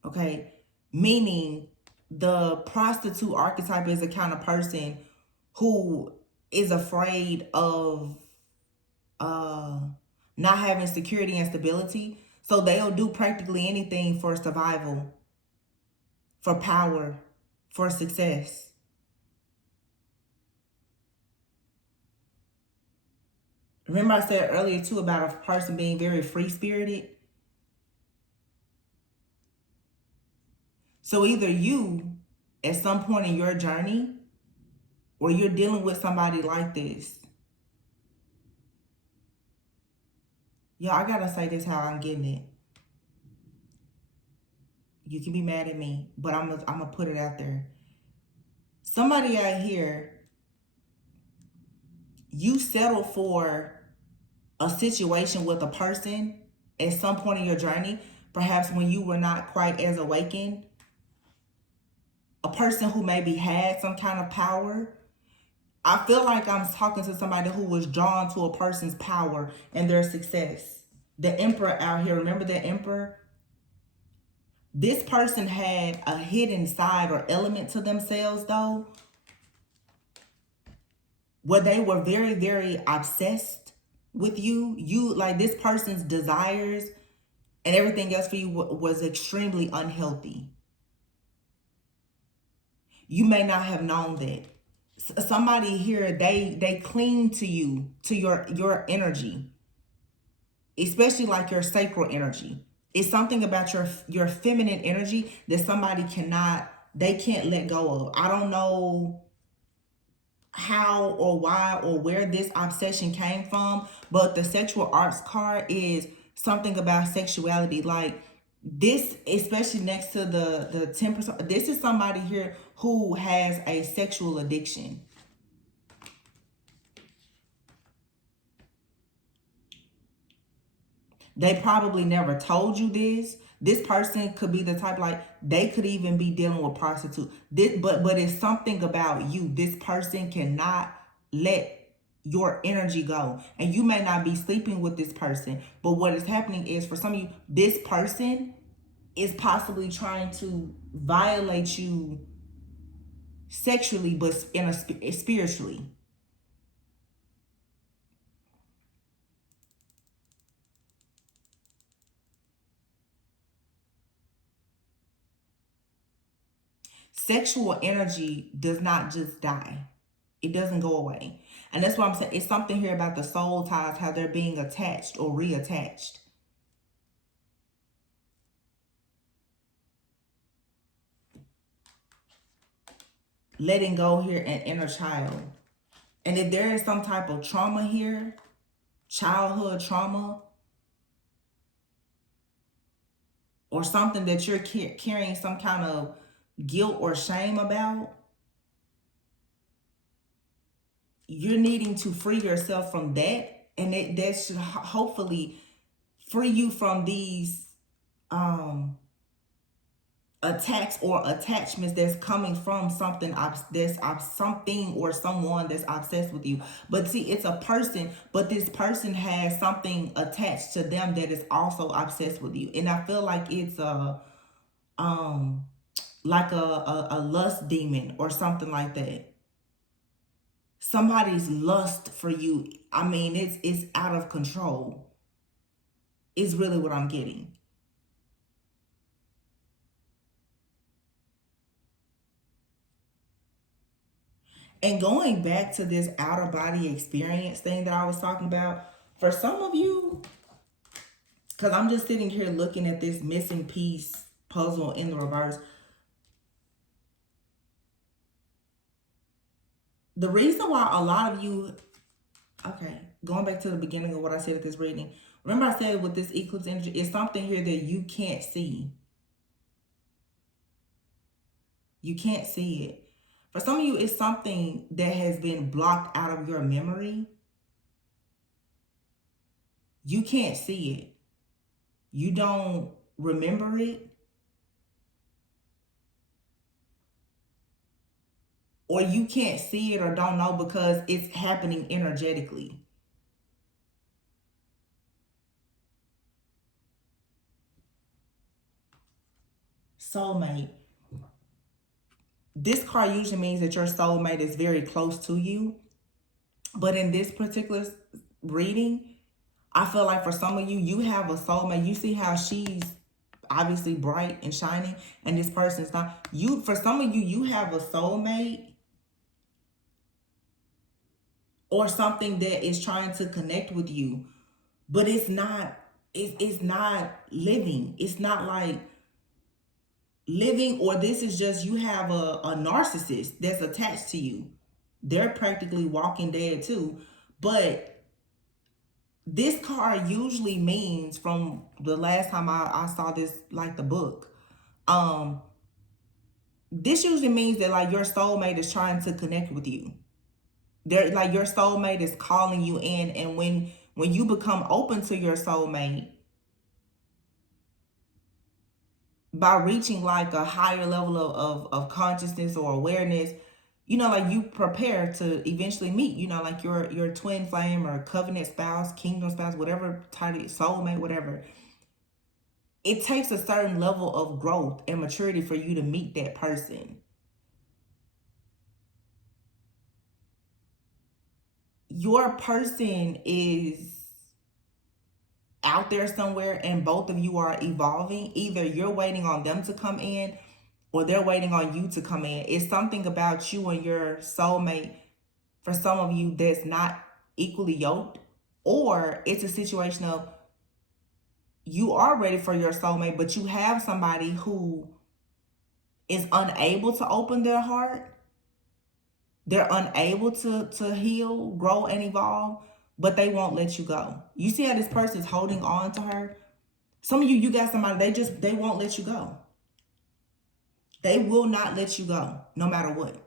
Okay. Meaning the prostitute archetype is the kind of person who is afraid of not having security and stability. So they'll do practically anything for survival, for power, for success. Remember I said earlier too about a person being very free-spirited? So either you, at some point in your journey, or you're dealing with somebody like this. Yeah, I gotta say this how I'm getting it. You can be mad at me, but I'm gonna put it out there. Somebody out here, you settle for a situation with a person at some point in your journey, perhaps when you were not quite as awakened, a person who maybe had some kind of power. I feel like I'm talking to somebody who was drawn to a person's power and their success. The Emperor out here, remember the Emperor? This person had a hidden side or element to themselves though, where they were very, very obsessed with you. You, like, this person's desires and everything else for you was extremely unhealthy. You may not have known that. Somebody here, they cling to you, to your energy, especially like your sacral energy. It's something about your feminine energy that somebody they can't let go of. I don't know how or why or where this obsession came from, but the sexual arts card is something about sexuality. Like this, especially next to the 10%, this is somebody here who has a sexual addiction. They probably never told you this. This person could be the type, like, they could even be dealing with prostitute. But it's something about you. This person cannot let your energy go. And you may not be sleeping with this person, but what is happening is, for some of you, this person is possibly trying to violate you sexually, but spiritually. Sexual energy does not just die. It doesn't go away. And that's why I'm saying it's something here about the soul ties, how they're being attached or reattached. Letting go here and inner child. And if there is some type of trauma here, childhood trauma, or something that you're carrying some kind of guilt or shame about, you're needing to free yourself from that. And that should hopefully free you from these attacks or attachments that's coming from something something or someone that's obsessed with you. But see, it's a person, but this person has something attached to them that is also obsessed with you. And I feel like it's um a lust demon or something like that. Somebody's lust for you. I mean, it's out of control. Is really what I'm getting. And going back to this outer body experience thing that I was talking about, for some of you, because I'm just sitting here looking at this missing piece puzzle in the reverse. The reason why a lot of you, okay, going back to the beginning of what I said at this reading, remember I said with this eclipse energy, it's something here that you can't see. You can't see it. For some of you, it's something that has been blocked out of your memory. You can't see it. You don't remember it. Or you can't see it or don't know because it's happening energetically. Soulmate. This card usually means that your soulmate is very close to you. But in this particular reading, I feel like for some of you, you have a soulmate. You see how she's obviously bright and shining, and this person's not. For some of you, you have a soulmate or something that is trying to connect with you, but it's not. It's not living. It's not like living, or this is just you have a narcissist that's attached to you. They're practically walking dead too. But this card usually means, from the last time I saw this, like the book, this usually means that like your soulmate is trying to connect with you. They're like your soulmate is calling you in, and when you become open to your soulmate by reaching like a higher level of consciousness or awareness, like you prepare to eventually meet, like your twin flame or covenant spouse, kingdom spouse, whatever title, soulmate, whatever. It takes a certain level of growth and maturity for you to meet that person. Your person is out there somewhere and both of you are evolving. Either you're waiting on them to come in or they're waiting on you to come in. It's something about you and your soulmate, for some of you, that's not equally yoked. Or it's a situation of you are ready for your soulmate, but you have somebody who is unable to open their heart. They're unable to heal, grow, and evolve, but they won't let you go. You see how this person is holding on to her? Some of you got somebody, they won't let you go. They will not let you go, no matter what.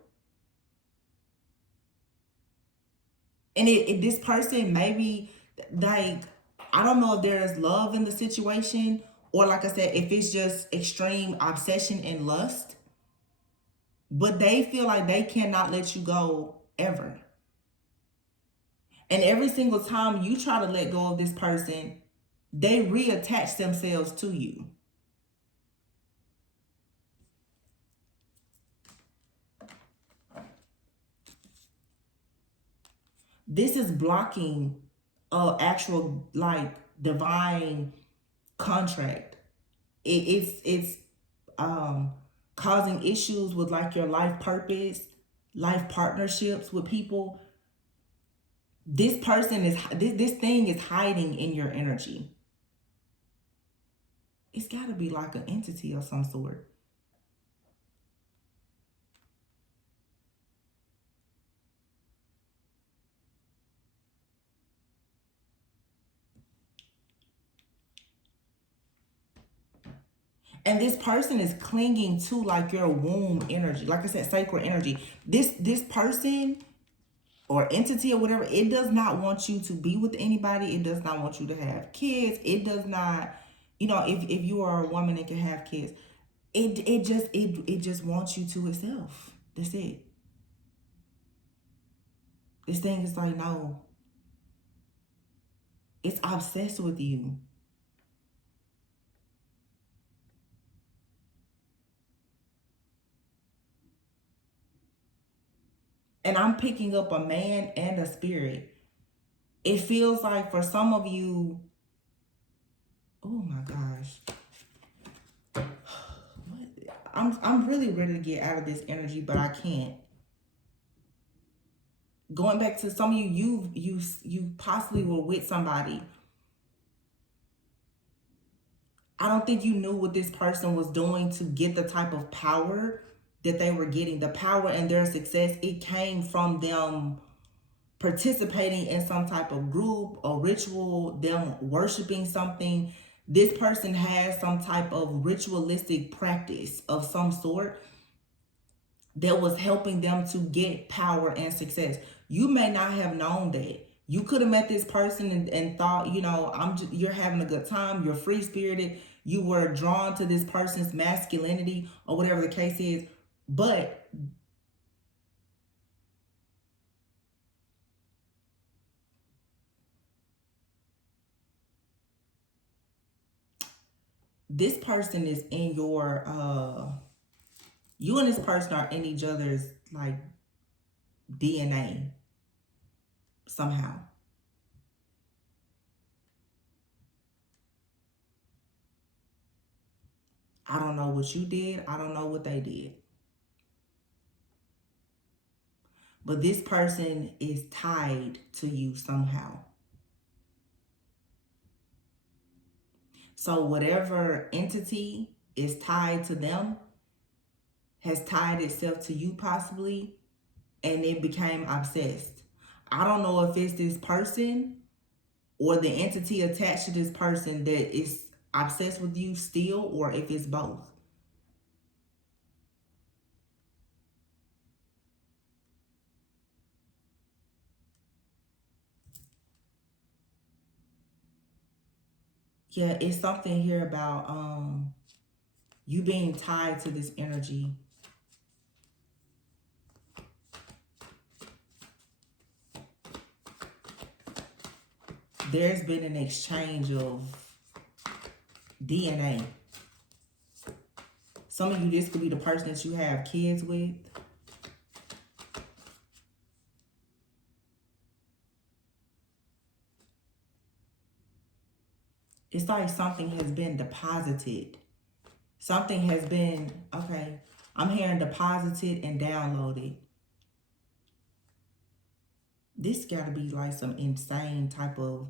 And this person, maybe, like, I don't know if there's love in the situation, or like I said, if it's just extreme obsession and lust, but they feel like they cannot let you go ever. And every single time you try to let go of this person, they reattach themselves to you. This is blocking actual like divine contract. It's causing issues with like your life purpose, life partnerships with people. This person this thing is hiding in your energy. It's got to be like an entity of some sort. And this person is clinging to like your womb energy. Like I said, sacred energy. This person or entity or whatever, it does not want you to be with anybody. It does not want you to have kids. It does not, if you are a woman that can have kids, it just wants you to itself. That's it. This thing is like, no, it's obsessed with you. And I'm picking up a man and a spirit. It feels like for some of you, oh my gosh. I'm really ready to get out of this energy, but I can't. Going back to some of you possibly were with somebody. I don't think you knew what this person was doing to get the type of power that they were getting. The power and their success, it came from them participating in some type of group or ritual, them worshiping something. This person has some type of ritualistic practice of some sort that was helping them to get power and success. You may not have known that. You could have met this person and thought, you're having a good time, you're free spirited, you were drawn to this person's masculinity or whatever the case is. But this person is in you and this person are in each other's like DNA somehow. I don't know what you did. I don't know what they did. But this person is tied to you somehow. So whatever entity is tied to them has tied itself to you possibly, and it became obsessed. I don't know if it's this person or the entity attached to this person that is obsessed with you still, or if it's both. Yeah, it's something here about you being tied to this energy. There's been an exchange of DNA. Some of you, this could be the person that you have kids with. It's like something has been deposited. Something has been, okay, I'm hearing deposited and downloaded. This got to be like some insane type of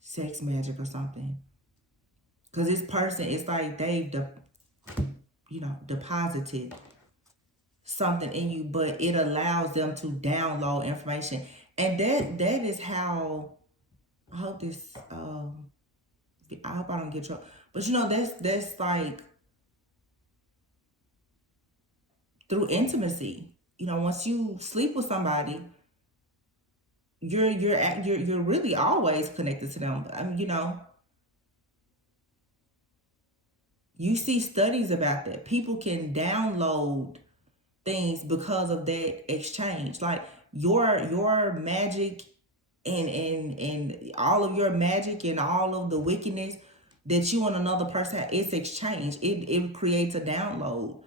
sex magic or something. Because this person, it's like they've, deposited something in you, but it allows them to download information. And that is how, I hope this, I hope I don't get trouble. But that's like through intimacy. Once you sleep with somebody, you're really always connected to them. I mean, you see studies about that. People can download things because of that exchange. Like your magic and all of your magic and all of the wickedness that you and another person have, it's exchanged. It creates a download.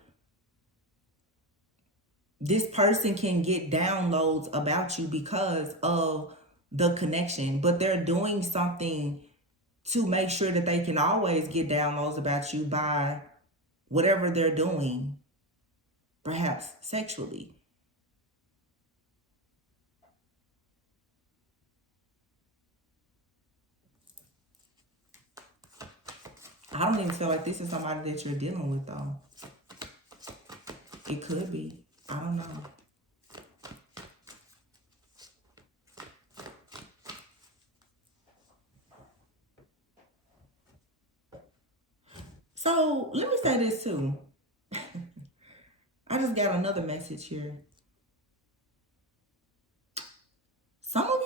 This person can get downloads about you because of the connection, but they're doing something to make sure that they can always get downloads about you by whatever they're doing, perhaps sexually. I don't even feel like this is somebody that you're dealing with, though. It could be. I don't know. So let me say this too. I just got another message here. Some of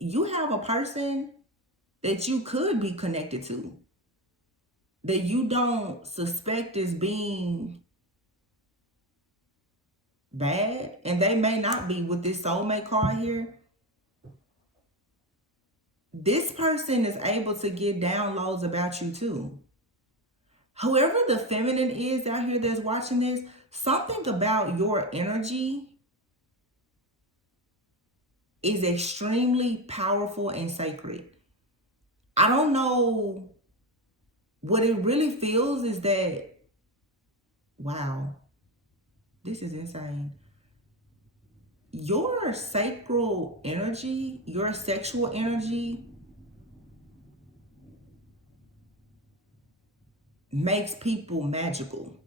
you have a person that you could be connected to. that you don't suspect as being bad, and they may not be with this soulmate card here, this person is able to get downloads about you too. Whoever the feminine is out here that's watching this, something about your energy is extremely powerful and sacred. I don't know, what it really feels is that, wow, this is insane. Your sacral energy, your sexual energy makes people magical.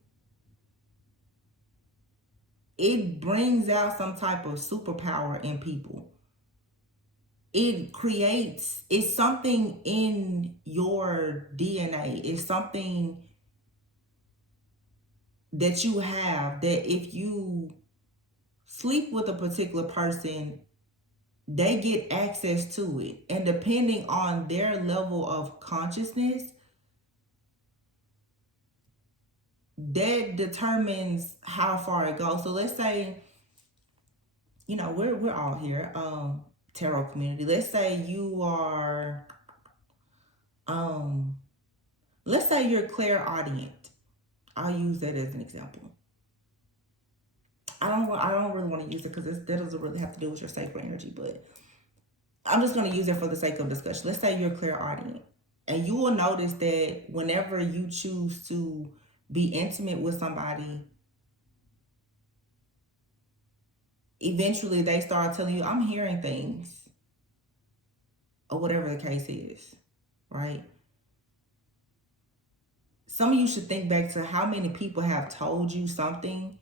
It brings out some type of superpower in people. It's something in your DNA. It's something that you have that if you sleep with a particular person, they get access to it. And depending on their level of consciousness, that determines how far it goes. So let's say, we're all here, tarot community. Let's say you are, let's say you're clairaudient. I'll use that as an example. I don't really want to use it because that doesn't really have to do with your sacred energy, but I'm just going to use it for the sake of discussion. Let's say you're clairaudient, and you will notice that whenever you choose to be intimate with somebody, eventually they start telling you, I'm hearing things, or whatever the case is, right? Some of you should think back to how many people have told you something.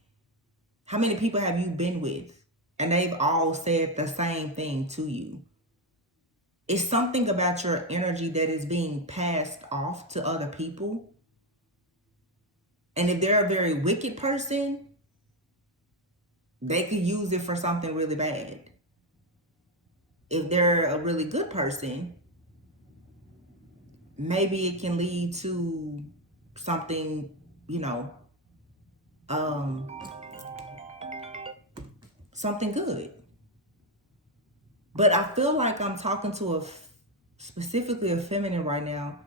How many people have you been with, and they've all said the same thing to you? It's something about your energy that is being passed off to other people. And if they're a very wicked person, they could use it for something really bad. If they're a really good person, maybe it can lead to something, something good. But I feel like I'm talking to specifically a feminine right now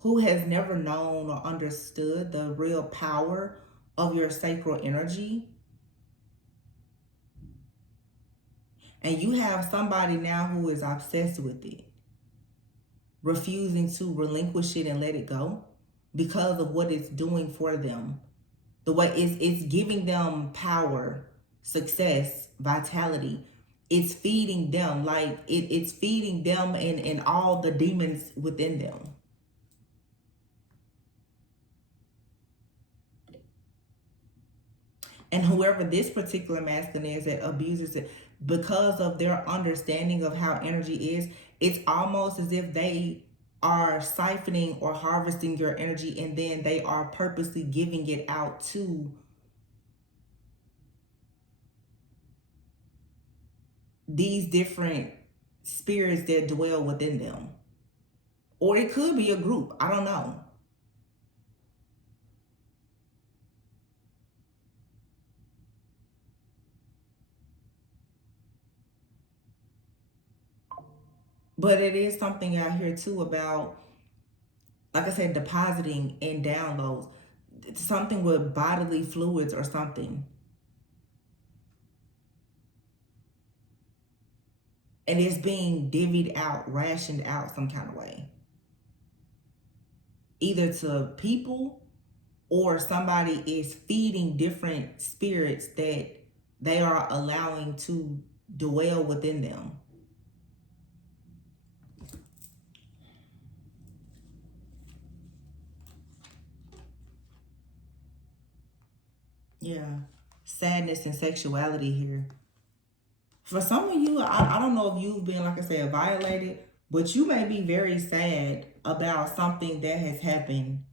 who has never known or understood the real power of your sacral energy. And you have somebody now who is obsessed with it, refusing to relinquish it and let it go because of what it's doing for them. The way it's giving them power, success, vitality. It's feeding them, like it's feeding them and all the demons within them. And whoever this particular masculine is that abuses it, because of their understanding of how energy is, it's almost as if they are siphoning or harvesting your energy, and then they are purposely giving it out to these different spirits that dwell within them. Or it could be a group. I don't know. But it is something out here too about, like I said, depositing and downloads. It's something with bodily fluids or something. And it's being divvied out, rationed out some kind of way. Either to people, or somebody is feeding different spirits that they are allowing to dwell within them. Yeah. Sadness and sexuality here. For some of you, I don't know if you've been, like I said, violated, but you may be very sad about something that has happened,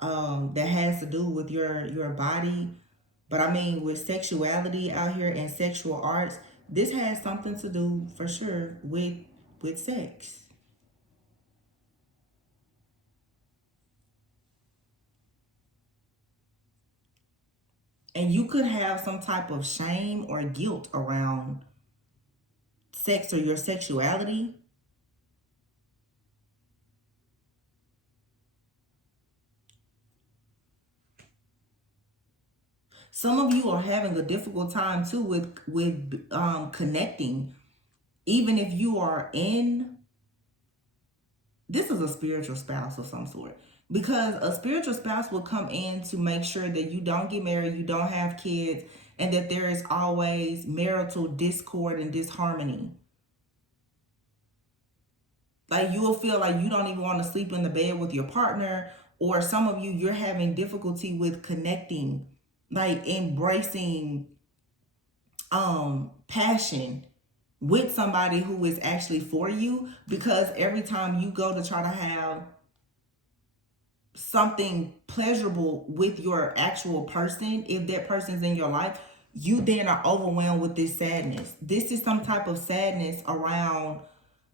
that has to do with your body. But I mean, with sexuality out here and sexual arts, this has something to do for sure with sex. And you could have some type of shame or guilt around sex or your sexuality. Some of you are having a difficult time too with connecting, even if you are in. This is a spiritual spouse of some sort, because a spiritual spouse will come in to make sure that you don't get married, you don't have kids, and that there is always marital discord and disharmony. Like, you will feel like you don't even want to sleep in the bed with your partner, or some of you, you're having difficulty with connecting, like embracing passion with somebody who is actually for you, because every time you go to try to have something pleasurable with your actual person, if that person's in your life, you then are overwhelmed with this sadness. This is some type of sadness around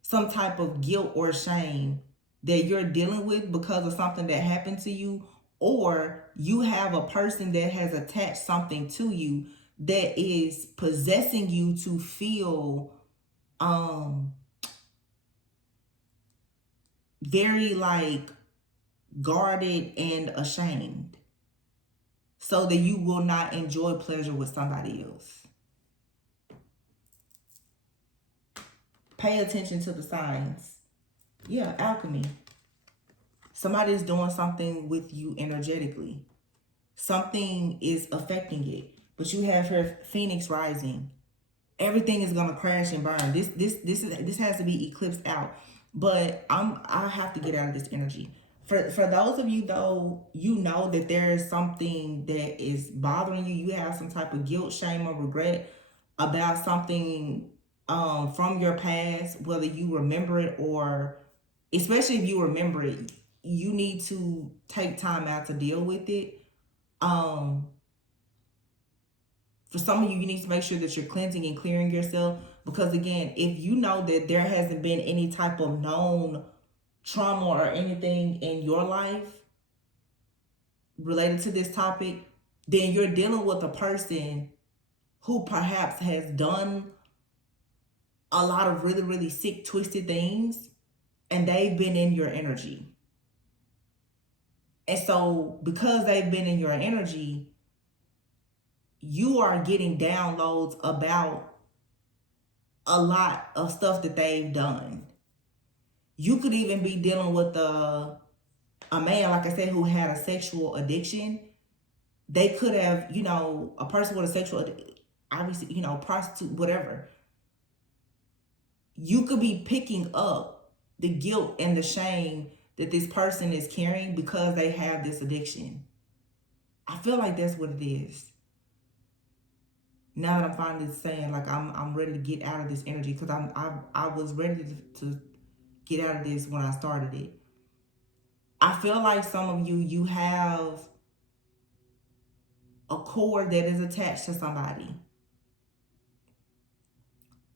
some type of guilt or shame that you're dealing with because of something that happened to you, or you have a person that has attached something to you that is possessing you to feel very like guarded and ashamed, so that you will not enjoy pleasure with somebody else. Pay attention to the signs. Yeah, alchemy. Somebody is doing something with you energetically. Something is affecting it. But you have her Phoenix rising. Everything is gonna crash and burn. This has to be eclipsed out. But I have to get out of this energy. For those of you though, you know that there is something that is bothering you. You have some type of guilt, shame, or regret about something from your past, whether you remember it, or especially if you remember it, you need to take time out to deal with it. For some of you, you need to make sure that you're cleansing and clearing yourself, because again, if you know that there hasn't been any type of known trauma or anything in your life related to this topic, then you're dealing with a person who perhaps has done a lot of really, really sick, twisted things, and they've been in your energy. And so, because they've been in your energy, you are getting downloads about a lot of stuff that they've done. You could even be dealing with a man, like I said, who had a sexual addiction. They could have, a person with a sexual, obviously, prostitute, whatever. You could be picking up the guilt and the shame that this person is carrying because they have this addiction. I feel like that's what it is. Now that I'm finally saying, like, I'm ready to get out of this energy, because I was ready to get out of this when I started it. I feel like some of you have a cord that is attached to somebody.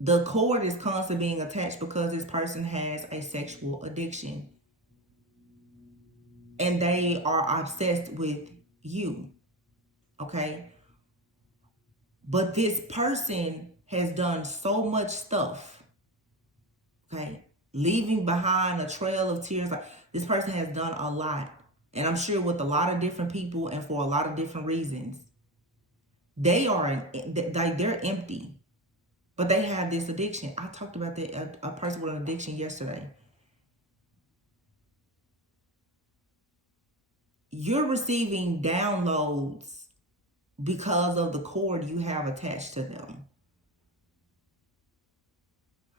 The cord is constantly being attached because this person has a sexual addiction, and they are obsessed with you. Okay? But this person has done so much stuff. Okay? Leaving behind a trail of tears. Like, this person has done a lot. And I'm sure with a lot of different people and for a lot of different reasons. They're empty. But they have this addiction. I talked about that, a person with an addiction yesterday. You're receiving downloads because of the cord you have attached to them.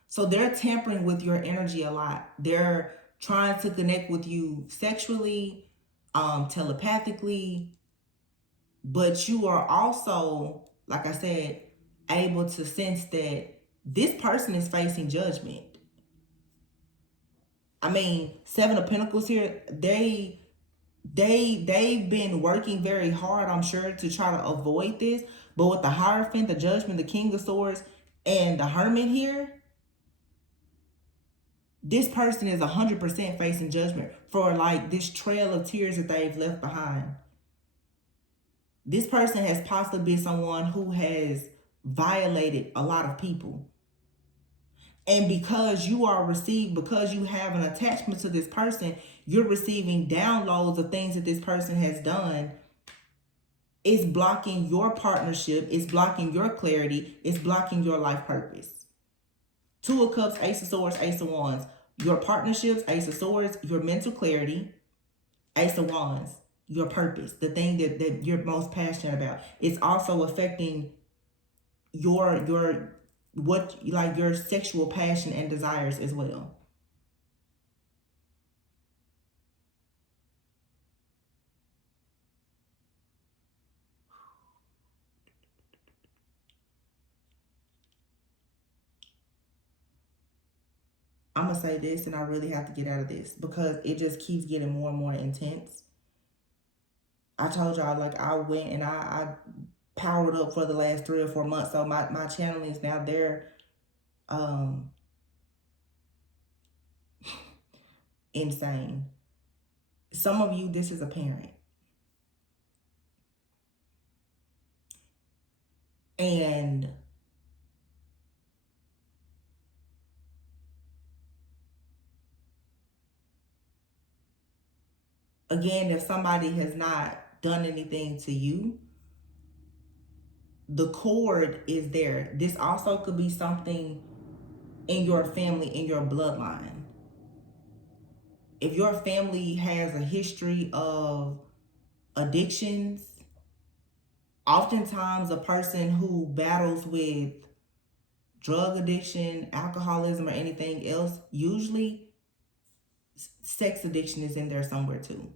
So they're tampering with your energy a lot. They're trying to connect with you sexually, telepathically, but you are also, like I said, able to sense that this person is facing judgment. I mean, Seven of Pentacles here, they've been working very hard, I'm sure, to try to avoid this. But with the Hierophant, the Judgment, the King of Swords, and the Hermit here, this person is 100% facing judgment for like this trail of tears that they've left behind. This person has possibly been someone who has violated a lot of people. And because you have an attachment to this person, you're receiving downloads of things that this person has done. It's blocking your partnership. It's blocking your clarity. It's blocking your life purpose. Two of Cups, Ace of Swords, Ace of Wands. Your partnerships, Ace of Swords, your mental clarity, Ace of Wands, your purpose, the thing that you're most passionate about. It's also affecting your sexual passion and desires as well. I'm gonna say this, and I really have to get out of this because it just keeps getting more and more intense. I told y'all, like, I went and I powered up for the last 3 or 4 months. So my channel is now there. Insane. Some of you, this is a parent. And again, if somebody has not done anything to you, the cord is there. This also could be something in your family, in your bloodline. If your family has a history of addictions, oftentimes a person who battles with drug addiction, alcoholism, or anything else, usually sex addiction is in there somewhere too.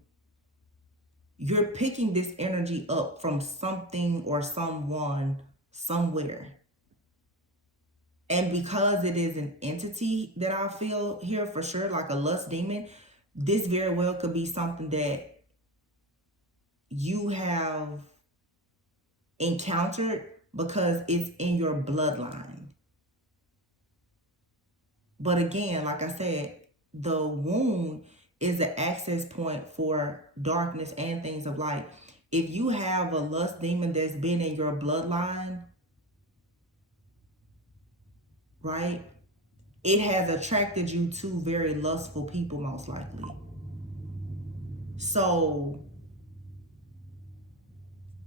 You're picking this energy up from something or someone somewhere. And because it is an entity that I feel here for sure, like a lust demon, this very well could be something that you have encountered because it's in your bloodline. But again, like I said, the wound is an access point for darkness and things of light. If you have a lust demon that's been in your bloodline, right, it has attracted you to very lustful people, most likely. So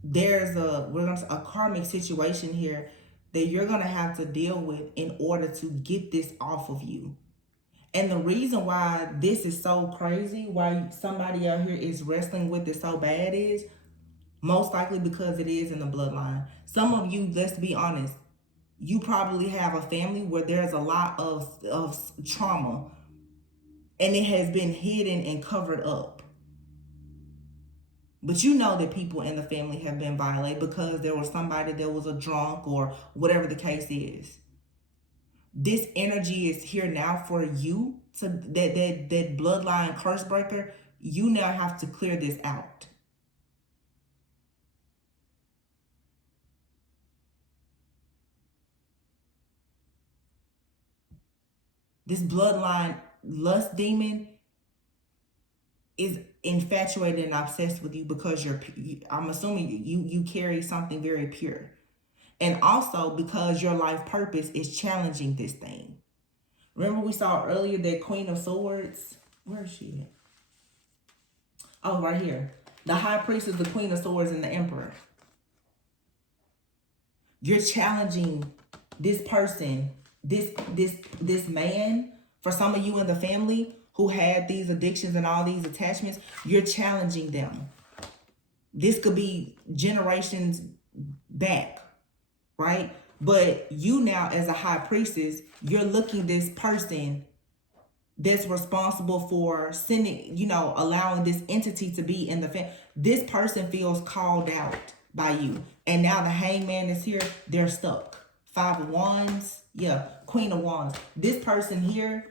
there's a karmic situation here that you're going to have to deal with in order to get this off of you. And the reason why this is so crazy, why somebody out here is wrestling with it so bad, is most likely because it is in the bloodline. Some of you, let's be honest, you probably have a family where there's a lot of trauma and it has been hidden and covered up. But you know that people in the family have been violated because there was somebody that was a drunk or whatever the case is. This energy is here now for you to that bloodline curse breaker. You now have to clear this out. This bloodline lust demon is infatuated and obsessed with you because I'm assuming you carry something very pure. And also because your life purpose is challenging this thing. Remember we saw earlier that Queen of Swords? Where is she at? Oh, right here. The High Priest is the Queen of Swords and the Emperor. You're challenging this person, this man. For some of you in the family who had these addictions and all these attachments, you're challenging them. This could be generations back, right? But you now, as a high priestess, you're looking this person that's responsible for sending, allowing this entity to be in the family. This person feels called out by you. And now the hangman is here, they're stuck. 5 of Wands, Queen of Wands. This person here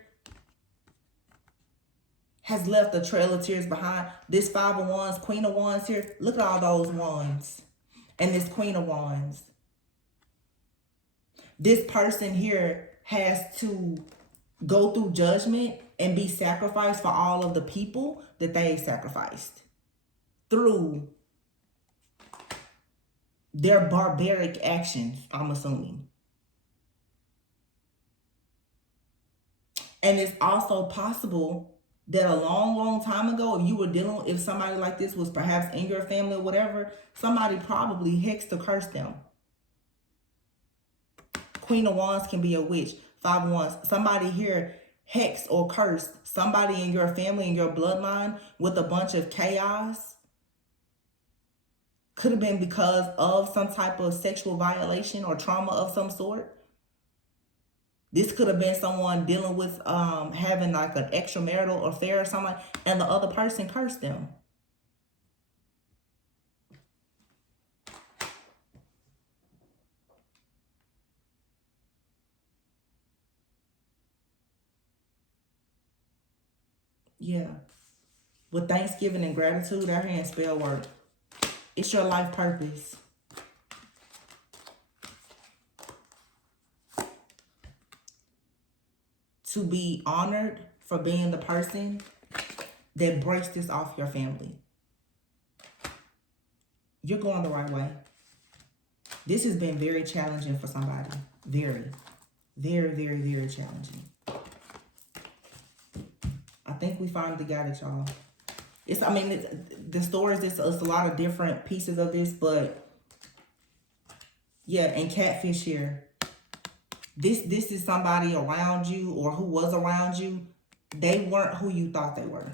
has left a trail of tears behind. This 5 of Wands, Queen of Wands here, look at all those wands. And this Queen of Wands. This person here has to go through judgment and be sacrificed for all of the people that they sacrificed through their barbaric actions, I'm assuming. And it's also possible that a long, long time ago, if you were dealing, if somebody like this was perhaps in your family or whatever, somebody probably hexed or cursed them. Queen of Wands can be a witch. Five of Wands. Somebody here hexed or cursed somebody in your family, in your bloodline, with a bunch of chaos. Could have been because of some type of sexual violation or trauma of some sort. This could have been someone dealing with having like an extramarital affair or something, and the other person cursed them. Yeah. With Thanksgiving and gratitude, our hand spell work. It's your life purpose. To be honored for being the person that breaks this off your family. You're going the right way. This has been very challenging for somebody. Very, very, very, very challenging. I think we finally got it, y'all. The stories, it's a lot of different pieces of this, but yeah, and catfish here. This is somebody around you or who was around you. They weren't who you thought they were.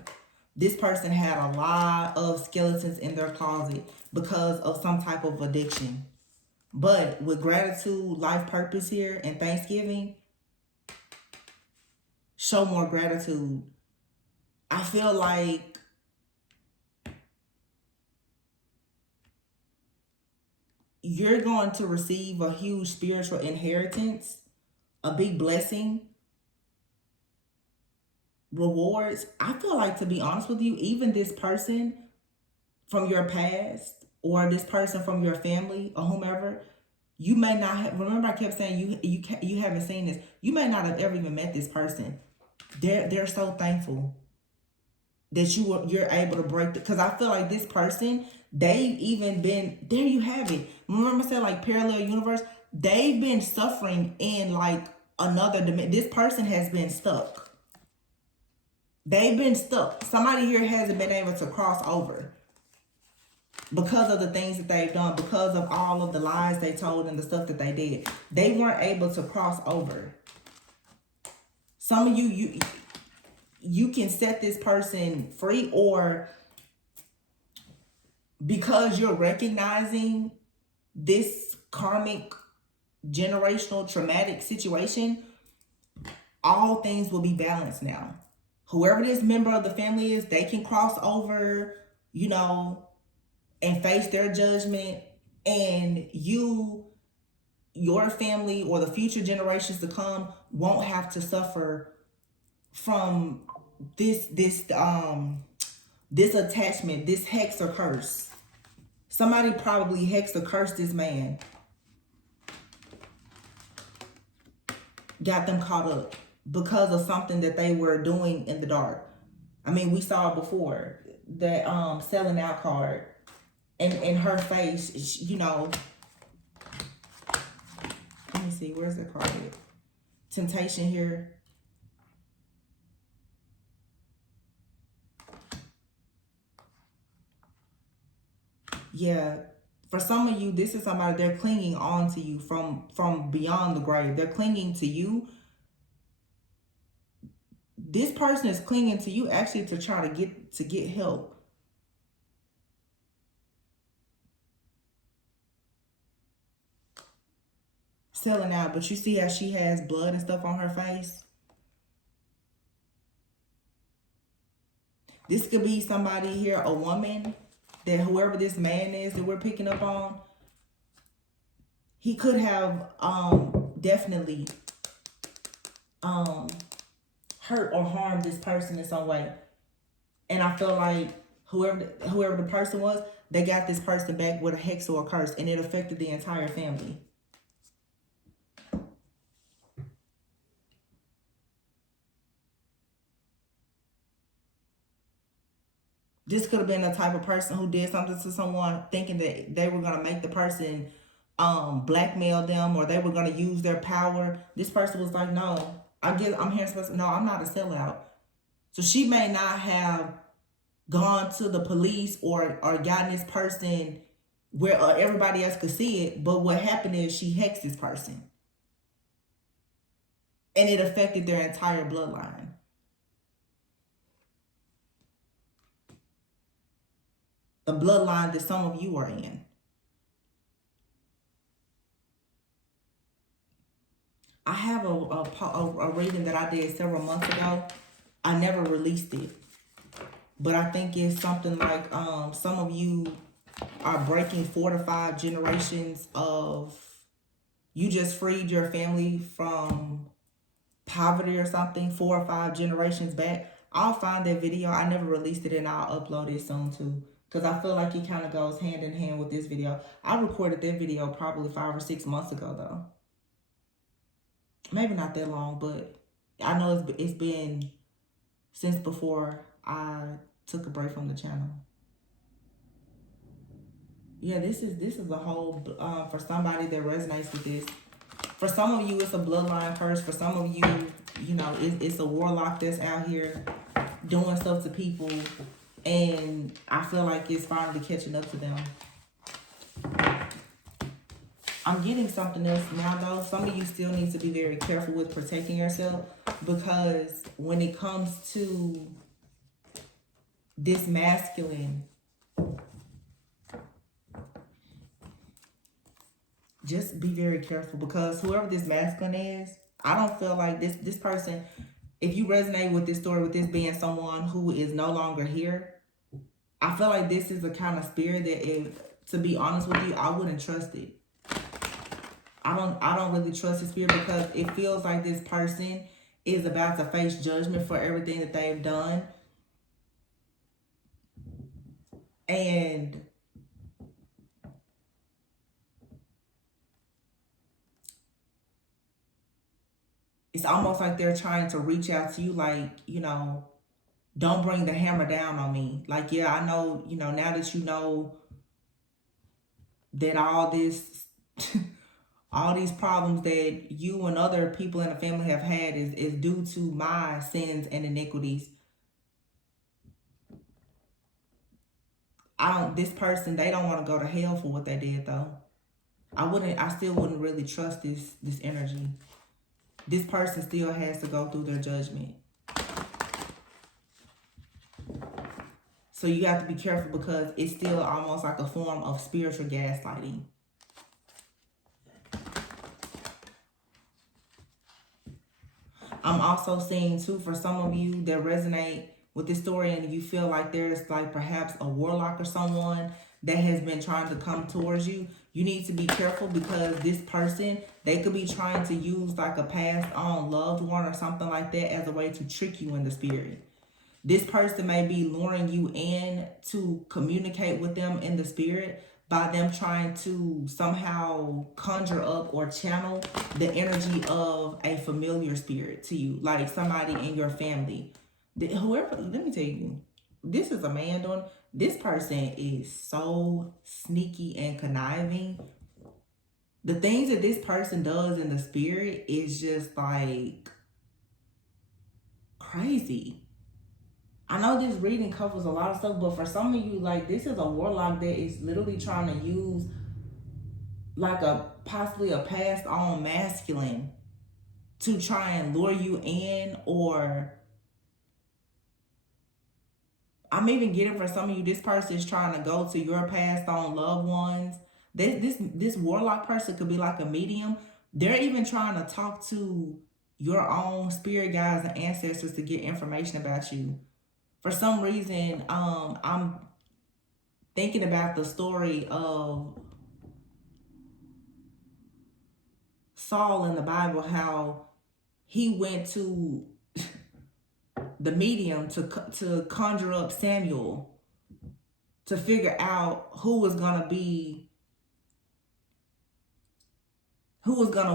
This person had a lot of skeletons in their closet because of some type of addiction. But with gratitude, life purpose here, and Thanksgiving, show more gratitude. I feel like you're going to receive a huge spiritual inheritance, a big blessing, rewards. I feel like, to be honest with you, even this person from your past or this person from your family or whomever, you may not have, remember I kept saying you haven't seen this. You may not have ever even met this person. They're so thankful that you're able to break because I feel like this person, they've even been, there you have it. Remember I said like parallel universe? They've been suffering in like another dimension. This person has been stuck. They've been stuck. Somebody here hasn't been able to cross over because of the things that they've done, because of all of the lies they told and the stuff that they did. They weren't able to cross over. Some of you can set this person free, or because you're recognizing this karmic, generational, traumatic situation, all things will be balanced now. Whoever this member of the family is, they can cross over, and face their judgment, and your family or the future generations to come won't have to suffer from this attachment, this hex or curse. Somebody probably hexed or cursed this man, got them caught up because of something that they were doing in the dark. I mean, we saw it before, that selling out card, and in her face, let me see, where's the card at? Temptation here. Yeah, for some of you, this is somebody, they're clinging on to you from beyond the grave. They're clinging to you. This person is clinging to you actually to try to get help. Selling out, but you see how she has blood and stuff on her face? This could be somebody here, a woman, that whoever this man is that we're picking up on, he could have definitely hurt or harmed this person in some way. And I feel like whoever the person was, they got this person back with a hex or a curse, and it affected the entire family. This could have been the type of person who did something to someone thinking that they were going to make the person blackmail them, or they were going to use their power. This person was like, no, I'm here supposed to, no, I'm not a sellout. So she may not have gone to the police or gotten this person where everybody else could see it, but what happened is she hexed this person. And it affected their entire bloodline. The bloodline that some of you are in. I have a reading that I did several months ago. I never released it. But I think it's something like some of you are breaking 4 to 5 generations of, you just freed your family from poverty or something 4 or 5 generations back. I'll find that video. I never released it, and I'll upload it soon too, because I feel like it kind of goes hand in hand with this video. I recorded that video probably 5 or 6 months ago though. Maybe not that long, but I know it's been since before I took a break from the channel. Yeah, this is a whole, for somebody that resonates with this. For some of you, it's a bloodline curse. For some of you, you know, it's a warlock that's out here doing stuff to people. And I feel like it's finally catching up to them. I'm getting something else now, though. Some of you still need to be very careful with protecting yourself, because when it comes to this masculine, just be very careful, because whoever this masculine is, I don't feel like this person, if you resonate with this story, with this being someone who is no longer here, I feel like this is the kind of spirit that, if, to be honest with you, I wouldn't trust it. I don't really trust the spirit, because it feels like this person is about to face judgment for everything that they've done. And it's almost like they're trying to reach out to you, like, you know, don't bring the hammer down on me. Like, yeah, I know, you know, now that you know that all this, all these problems that you and other people in the family have had is due to my sins and iniquities. This person, they don't want to go to hell for what they did though. I still wouldn't really trust this energy. This person still has to go through their judgment. So you have to be careful, because it's still almost like a form of spiritual gaslighting. I'm also seeing too, for some of you that resonate with this story, and you feel like there's like perhaps a warlock or someone that has been trying to come towards you, you need to be careful, because this person, they could be trying to use like a passed on loved one or something like that as a way to trick you in the spirit. This person may be luring you in to communicate with them in the spirit by them trying to somehow conjure up or channel the energy of a familiar spirit to you, like somebody in your family. Whoever, let me tell you, this is a man doing, this person is so sneaky and conniving. The things that this person does in the spirit is just like crazy. I know this reading covers a lot of stuff, but for some of you, like, this is a warlock that is literally trying to use like possibly a passed on masculine to try and lure you in. Or I'm even getting, for some of you, this person is trying to go to your passed on loved ones. This warlock person could be like a medium. They're even trying to talk to your own spirit guides and ancestors to get information about you. For some reason, I'm thinking about the story of Saul in the Bible, how he went to the medium to conjure up Samuel to figure out who was going to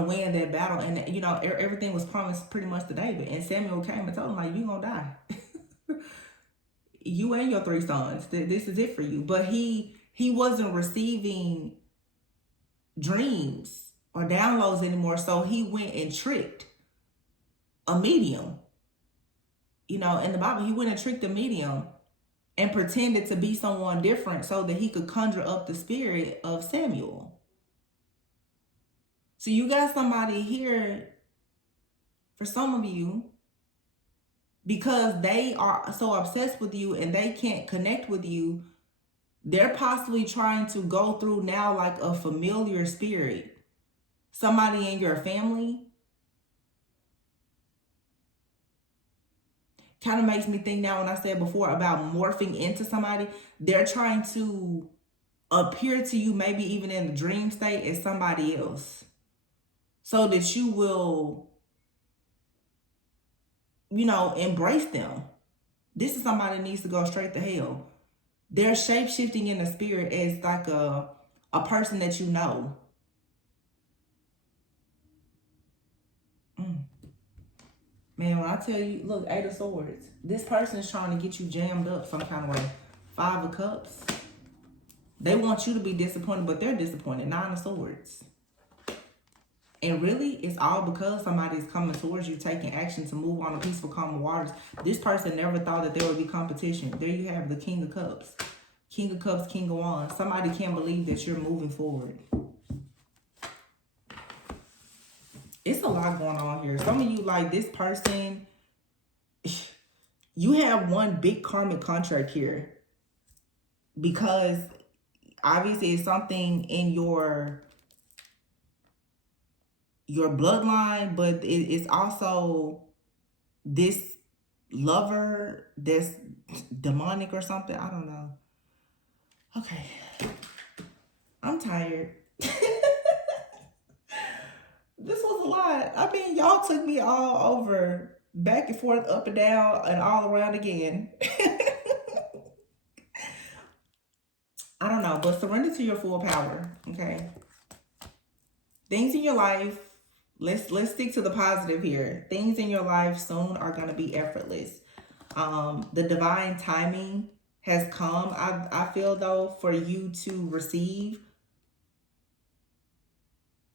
win that battle. And, you know, everything was promised pretty much to David. And Samuel came and told him, like, you're going to die. you and your 3 sons. This is it for you. But he wasn't receiving dreams or downloads anymore, so he went and tricked a medium. You know, in the Bible, he went and tricked a medium and pretended to be someone different so that he could conjure up the spirit of Samuel. So you got somebody here, for some of you, because they are so obsessed with you and they can't connect with you, they're possibly trying to go through now like a familiar spirit. Somebody in your family. Kind of makes me think now when I said before about morphing into somebody. They're trying to appear to you, maybe even in the dream state, as somebody else. So that you will, you know, embrace them. This is somebody that needs to go straight to hell. They're shape-shifting in the spirit as like a person that you know. Man, when I tell you, look, 8 of Swords. This person is trying to get you jammed up some kind of way. 5 of Cups. They want you to be disappointed, but they're disappointed. 9 of Swords. And really, it's all because somebody's coming towards you, taking action to move on a peaceful, calm waters. This person never thought that there would be competition. There you have the King of Cups. King of Cups, King of Wands. Somebody can't believe that you're moving forward. It's a lot going on here. Some of you, like this person, you have one big karmic contract here. Because obviously it's something in your bloodline, but it's also this lover that's demonic or something. I don't know. Okay. I'm tired. This was a lot. I mean, y'all took me all over, back and forth, up and down, and all around again. I don't know, but surrender to your full power, okay? Things in your life, let's stick to the positive here. Things in your life soon are going to be effortless. The divine timing has come, I feel, though, for you to receive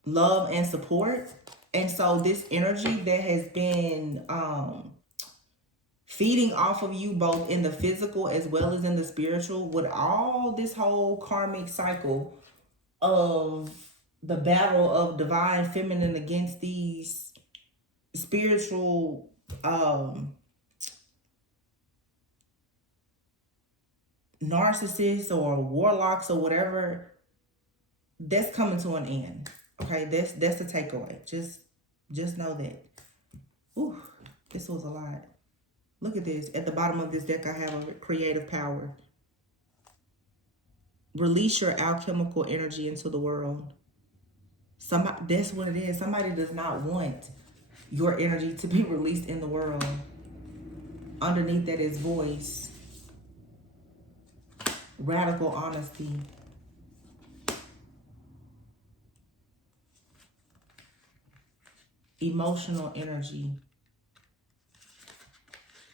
love and support. And so this energy that has been feeding off of you, both in the physical as well as in the spiritual, with all this whole karmic cycle of the battle of divine feminine against these spiritual narcissists or warlocks or whatever, that's coming to an end. Okay, that's the takeaway. Just know that. Ooh, this was a lot. Look at this. At the bottom of this deck, I have a creative power. Release your alchemical energy into the world. That's what it is. Somebody does not want your energy to be released in the world. Underneath that is voice. Radical honesty. Emotional energy.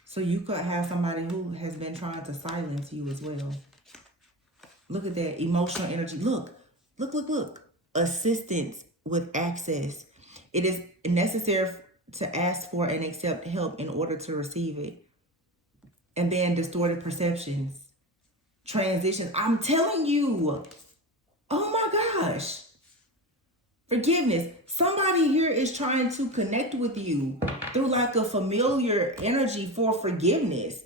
So you could have somebody who has been trying to silence you as well. Look at that. Emotional energy. Look. Assistance with access. It is necessary to ask for and accept help in order to receive it. And then distorted perceptions. Transitions. I'm telling you. Oh my gosh. Forgiveness. Somebody here is trying to connect with you through like a familiar energy for forgiveness.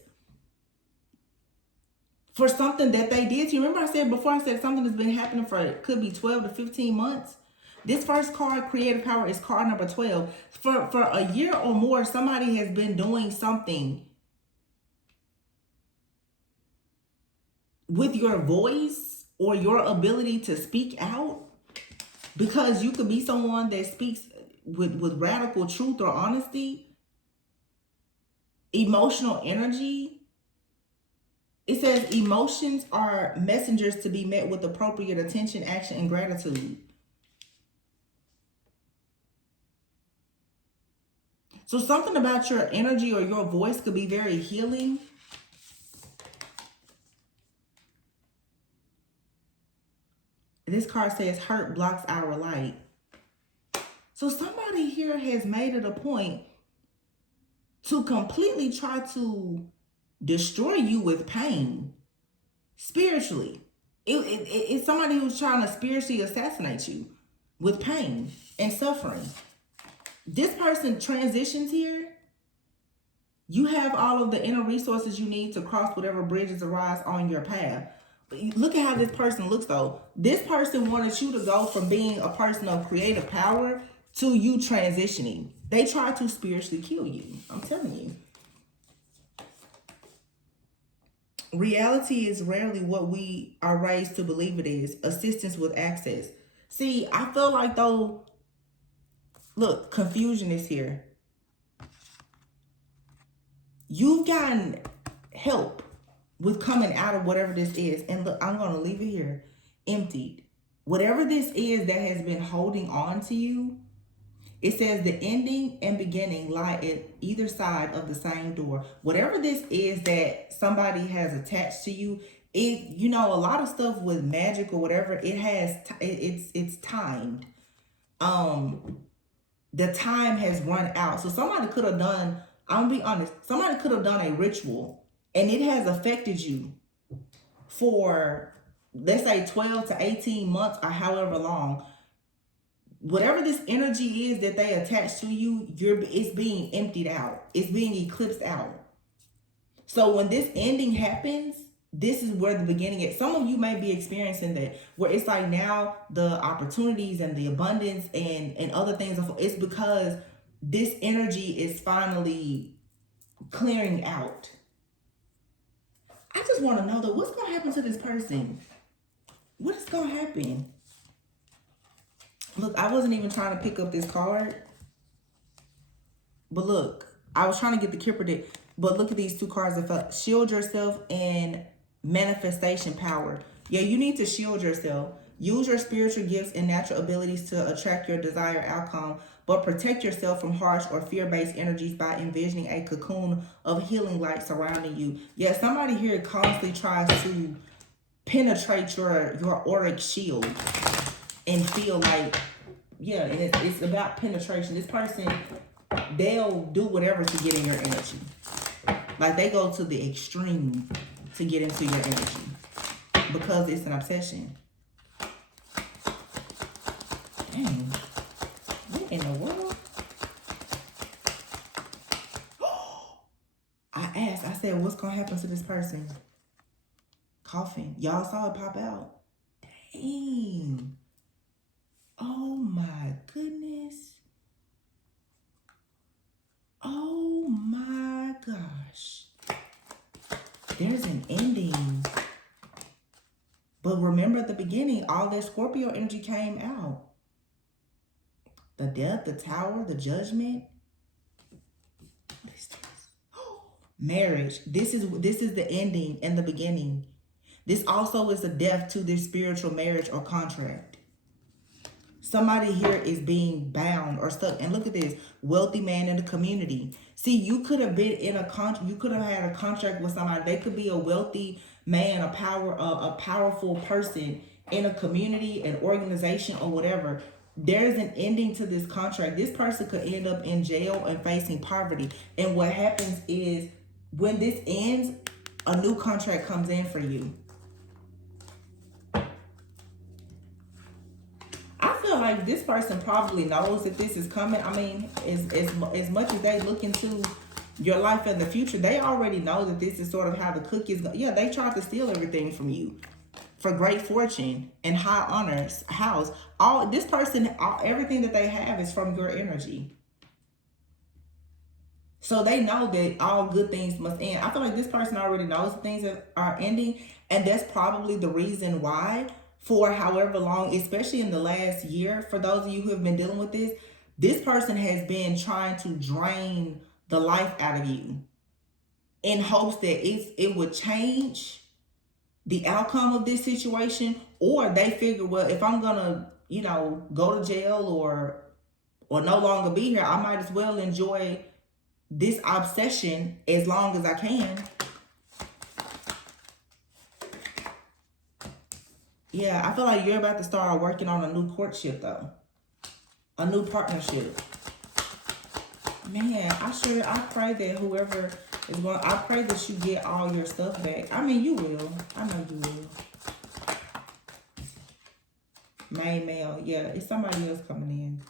For something that they did to you. Remember I said before, I said something that's been happening for, it could be 12 to 15 months. This first card, creative power, is card number 12. For a year or more, somebody has been doing something with your voice or your ability to speak out. Because you could be someone that speaks with radical truth or honesty. Emotional energy. It says emotions are messengers to be met with appropriate attention, action, and gratitude. So something about your energy or your voice could be very healing. This card says hurt blocks our light. So somebody here has made it a point to completely try to destroy you with pain spiritually. It's somebody who's trying to spiritually assassinate you with pain and suffering. This person transitions here. You have all of the inner resources you need to cross whatever bridges arise on your path. But look at how this person looks though. This person wanted you to go from being a person of creative power to you transitioning. They tried to spiritually kill you. I'm telling you. Reality is rarely what we are raised to believe it is. Assistance with access. See, I feel like though, look, confusion is here. You've gotten help with coming out of whatever this is. And look, I'm going to leave it here emptied. Whatever this is that has been holding on to you, it says the ending and beginning lie at either side of the same door. Whatever this is that somebody has attached to you, it, you know, a lot of stuff with magic or whatever, it has, it's timed. The time has run out. So somebody could have done, I'm gonna be honest, somebody could have done a ritual and it has affected you for, let's say 12 to 18 months or however long. Whatever this energy is that they attach to you, it's being emptied out. It's being eclipsed out. So when this ending happens, this is where the beginning is. Some of you may be experiencing that, where it's like now the opportunities and the abundance and other things, it's because this energy is finally clearing out. I just want to know though, what's going to happen to this person? What is going to happen? Look, I wasn't even trying to pick up this card. But look, I was trying to get the Kipper deck. But look at these two cards that felt. Shield yourself and manifestation power. Yeah, you need to shield yourself. Use your spiritual gifts and natural abilities to attract your desired outcome. But protect yourself from harsh or fear-based energies by envisioning a cocoon of healing light surrounding you. Yeah, somebody here constantly tries to penetrate your auric shield. And feel like, yeah, and it's about penetration. This person, they'll do whatever to get in your energy. Like they go to the extreme to get into your energy because it's an obsession. Dang, what in the world? I said, what's gonna happen to this person? Coughing. Y'all saw it pop out. Dang. Oh my goodness. Oh my gosh. There's an ending. But remember at the beginning, all that Scorpio energy came out. The death, the tower, the judgment. What is this? Marriage. This is the ending and the beginning. This also is a death to this spiritual marriage or contract. Somebody here is being bound or stuck. And look at this. Wealthy man in the community. See, you could have been in a contract. You could have had a contract with somebody. They could be a wealthy man, a powerful person in a community, an organization, or whatever. There's an ending to this contract. This person could end up in jail and facing poverty. And what happens is when this ends, a new contract comes in for you. Like this person probably knows that this is coming. I mean, as much as they look into your life in the future, they already know that this is sort of how the cookies go. Yeah, they tried to steal everything from you for great fortune and high honors, house. This person, everything that they have is from your energy. So they know that all good things must end. I feel like this person already knows things that are ending, and that's probably the reason why. For however long, especially in the last year, for those of you who have been dealing with this person has been trying to drain the life out of you in hopes that it would change the outcome of this situation, or they figure, well, if I'm gonna, go to jail or no longer be here, I might as well enjoy this obsession as long as I can. Yeah, I feel like you're about to start working on a new courtship though. A new partnership. Man, I pray that whoever is going, I pray that you get all your stuff back. I mean, you will. I know you will. Main male, yeah, it's somebody else coming in.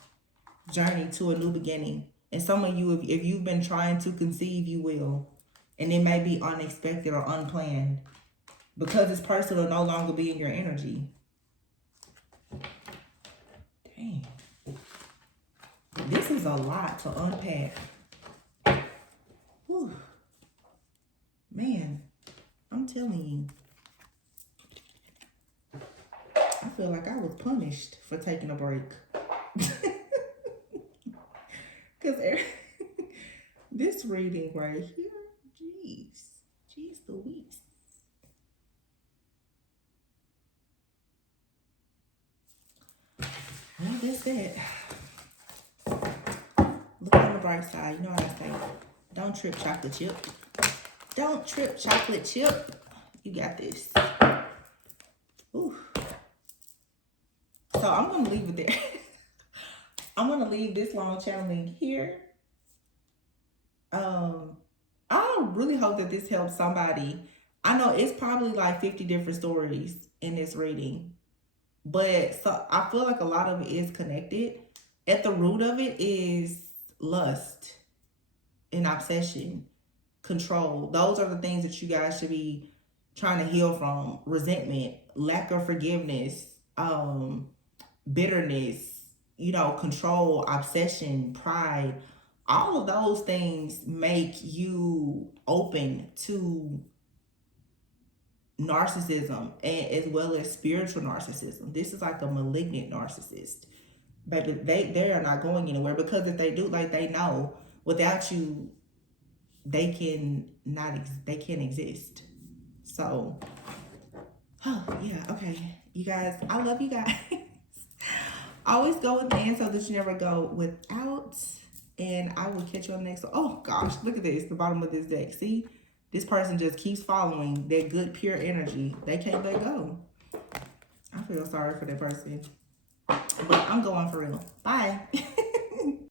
Journey to a new beginning. And some of you, if you've been trying to conceive, you will. And it may be unexpected or unplanned. Because this person will no longer be in your energy. Dang. This is a lot to unpack. Whew. Man, I'm telling you. I feel like I was punished for taking a break. Because this reading right here, jeez Louise. Well, that's that. Look on the bright side. You know what I say. Don't trip, chocolate chip. Don't trip, chocolate chip. You got this. Ooh. So I'm going to leave it there. I'm going to leave this long channeling here. I really hope that this helps somebody. I know it's probably like 50 different stories in this reading. But so I feel like a lot of it is connected. At the root of it is lust and obsession, control. Those are the things that you guys should be trying to heal from. Resentment, lack of forgiveness, bitterness, control, obsession, pride. All of those things make you open to narcissism, and as well as spiritual narcissism. This is like a malignant narcissist. But they are not going anywhere, because if they do, like, they know without you they can't exist. So oh yeah, okay. You guys, I love you guys. Always go within so that you never go without. And I will catch you on the next one. Oh gosh, look at this, the bottom of this deck. See? This person just keeps following that good, pure energy. They can't let go. I feel sorry for that person. But I'm going for real. Bye.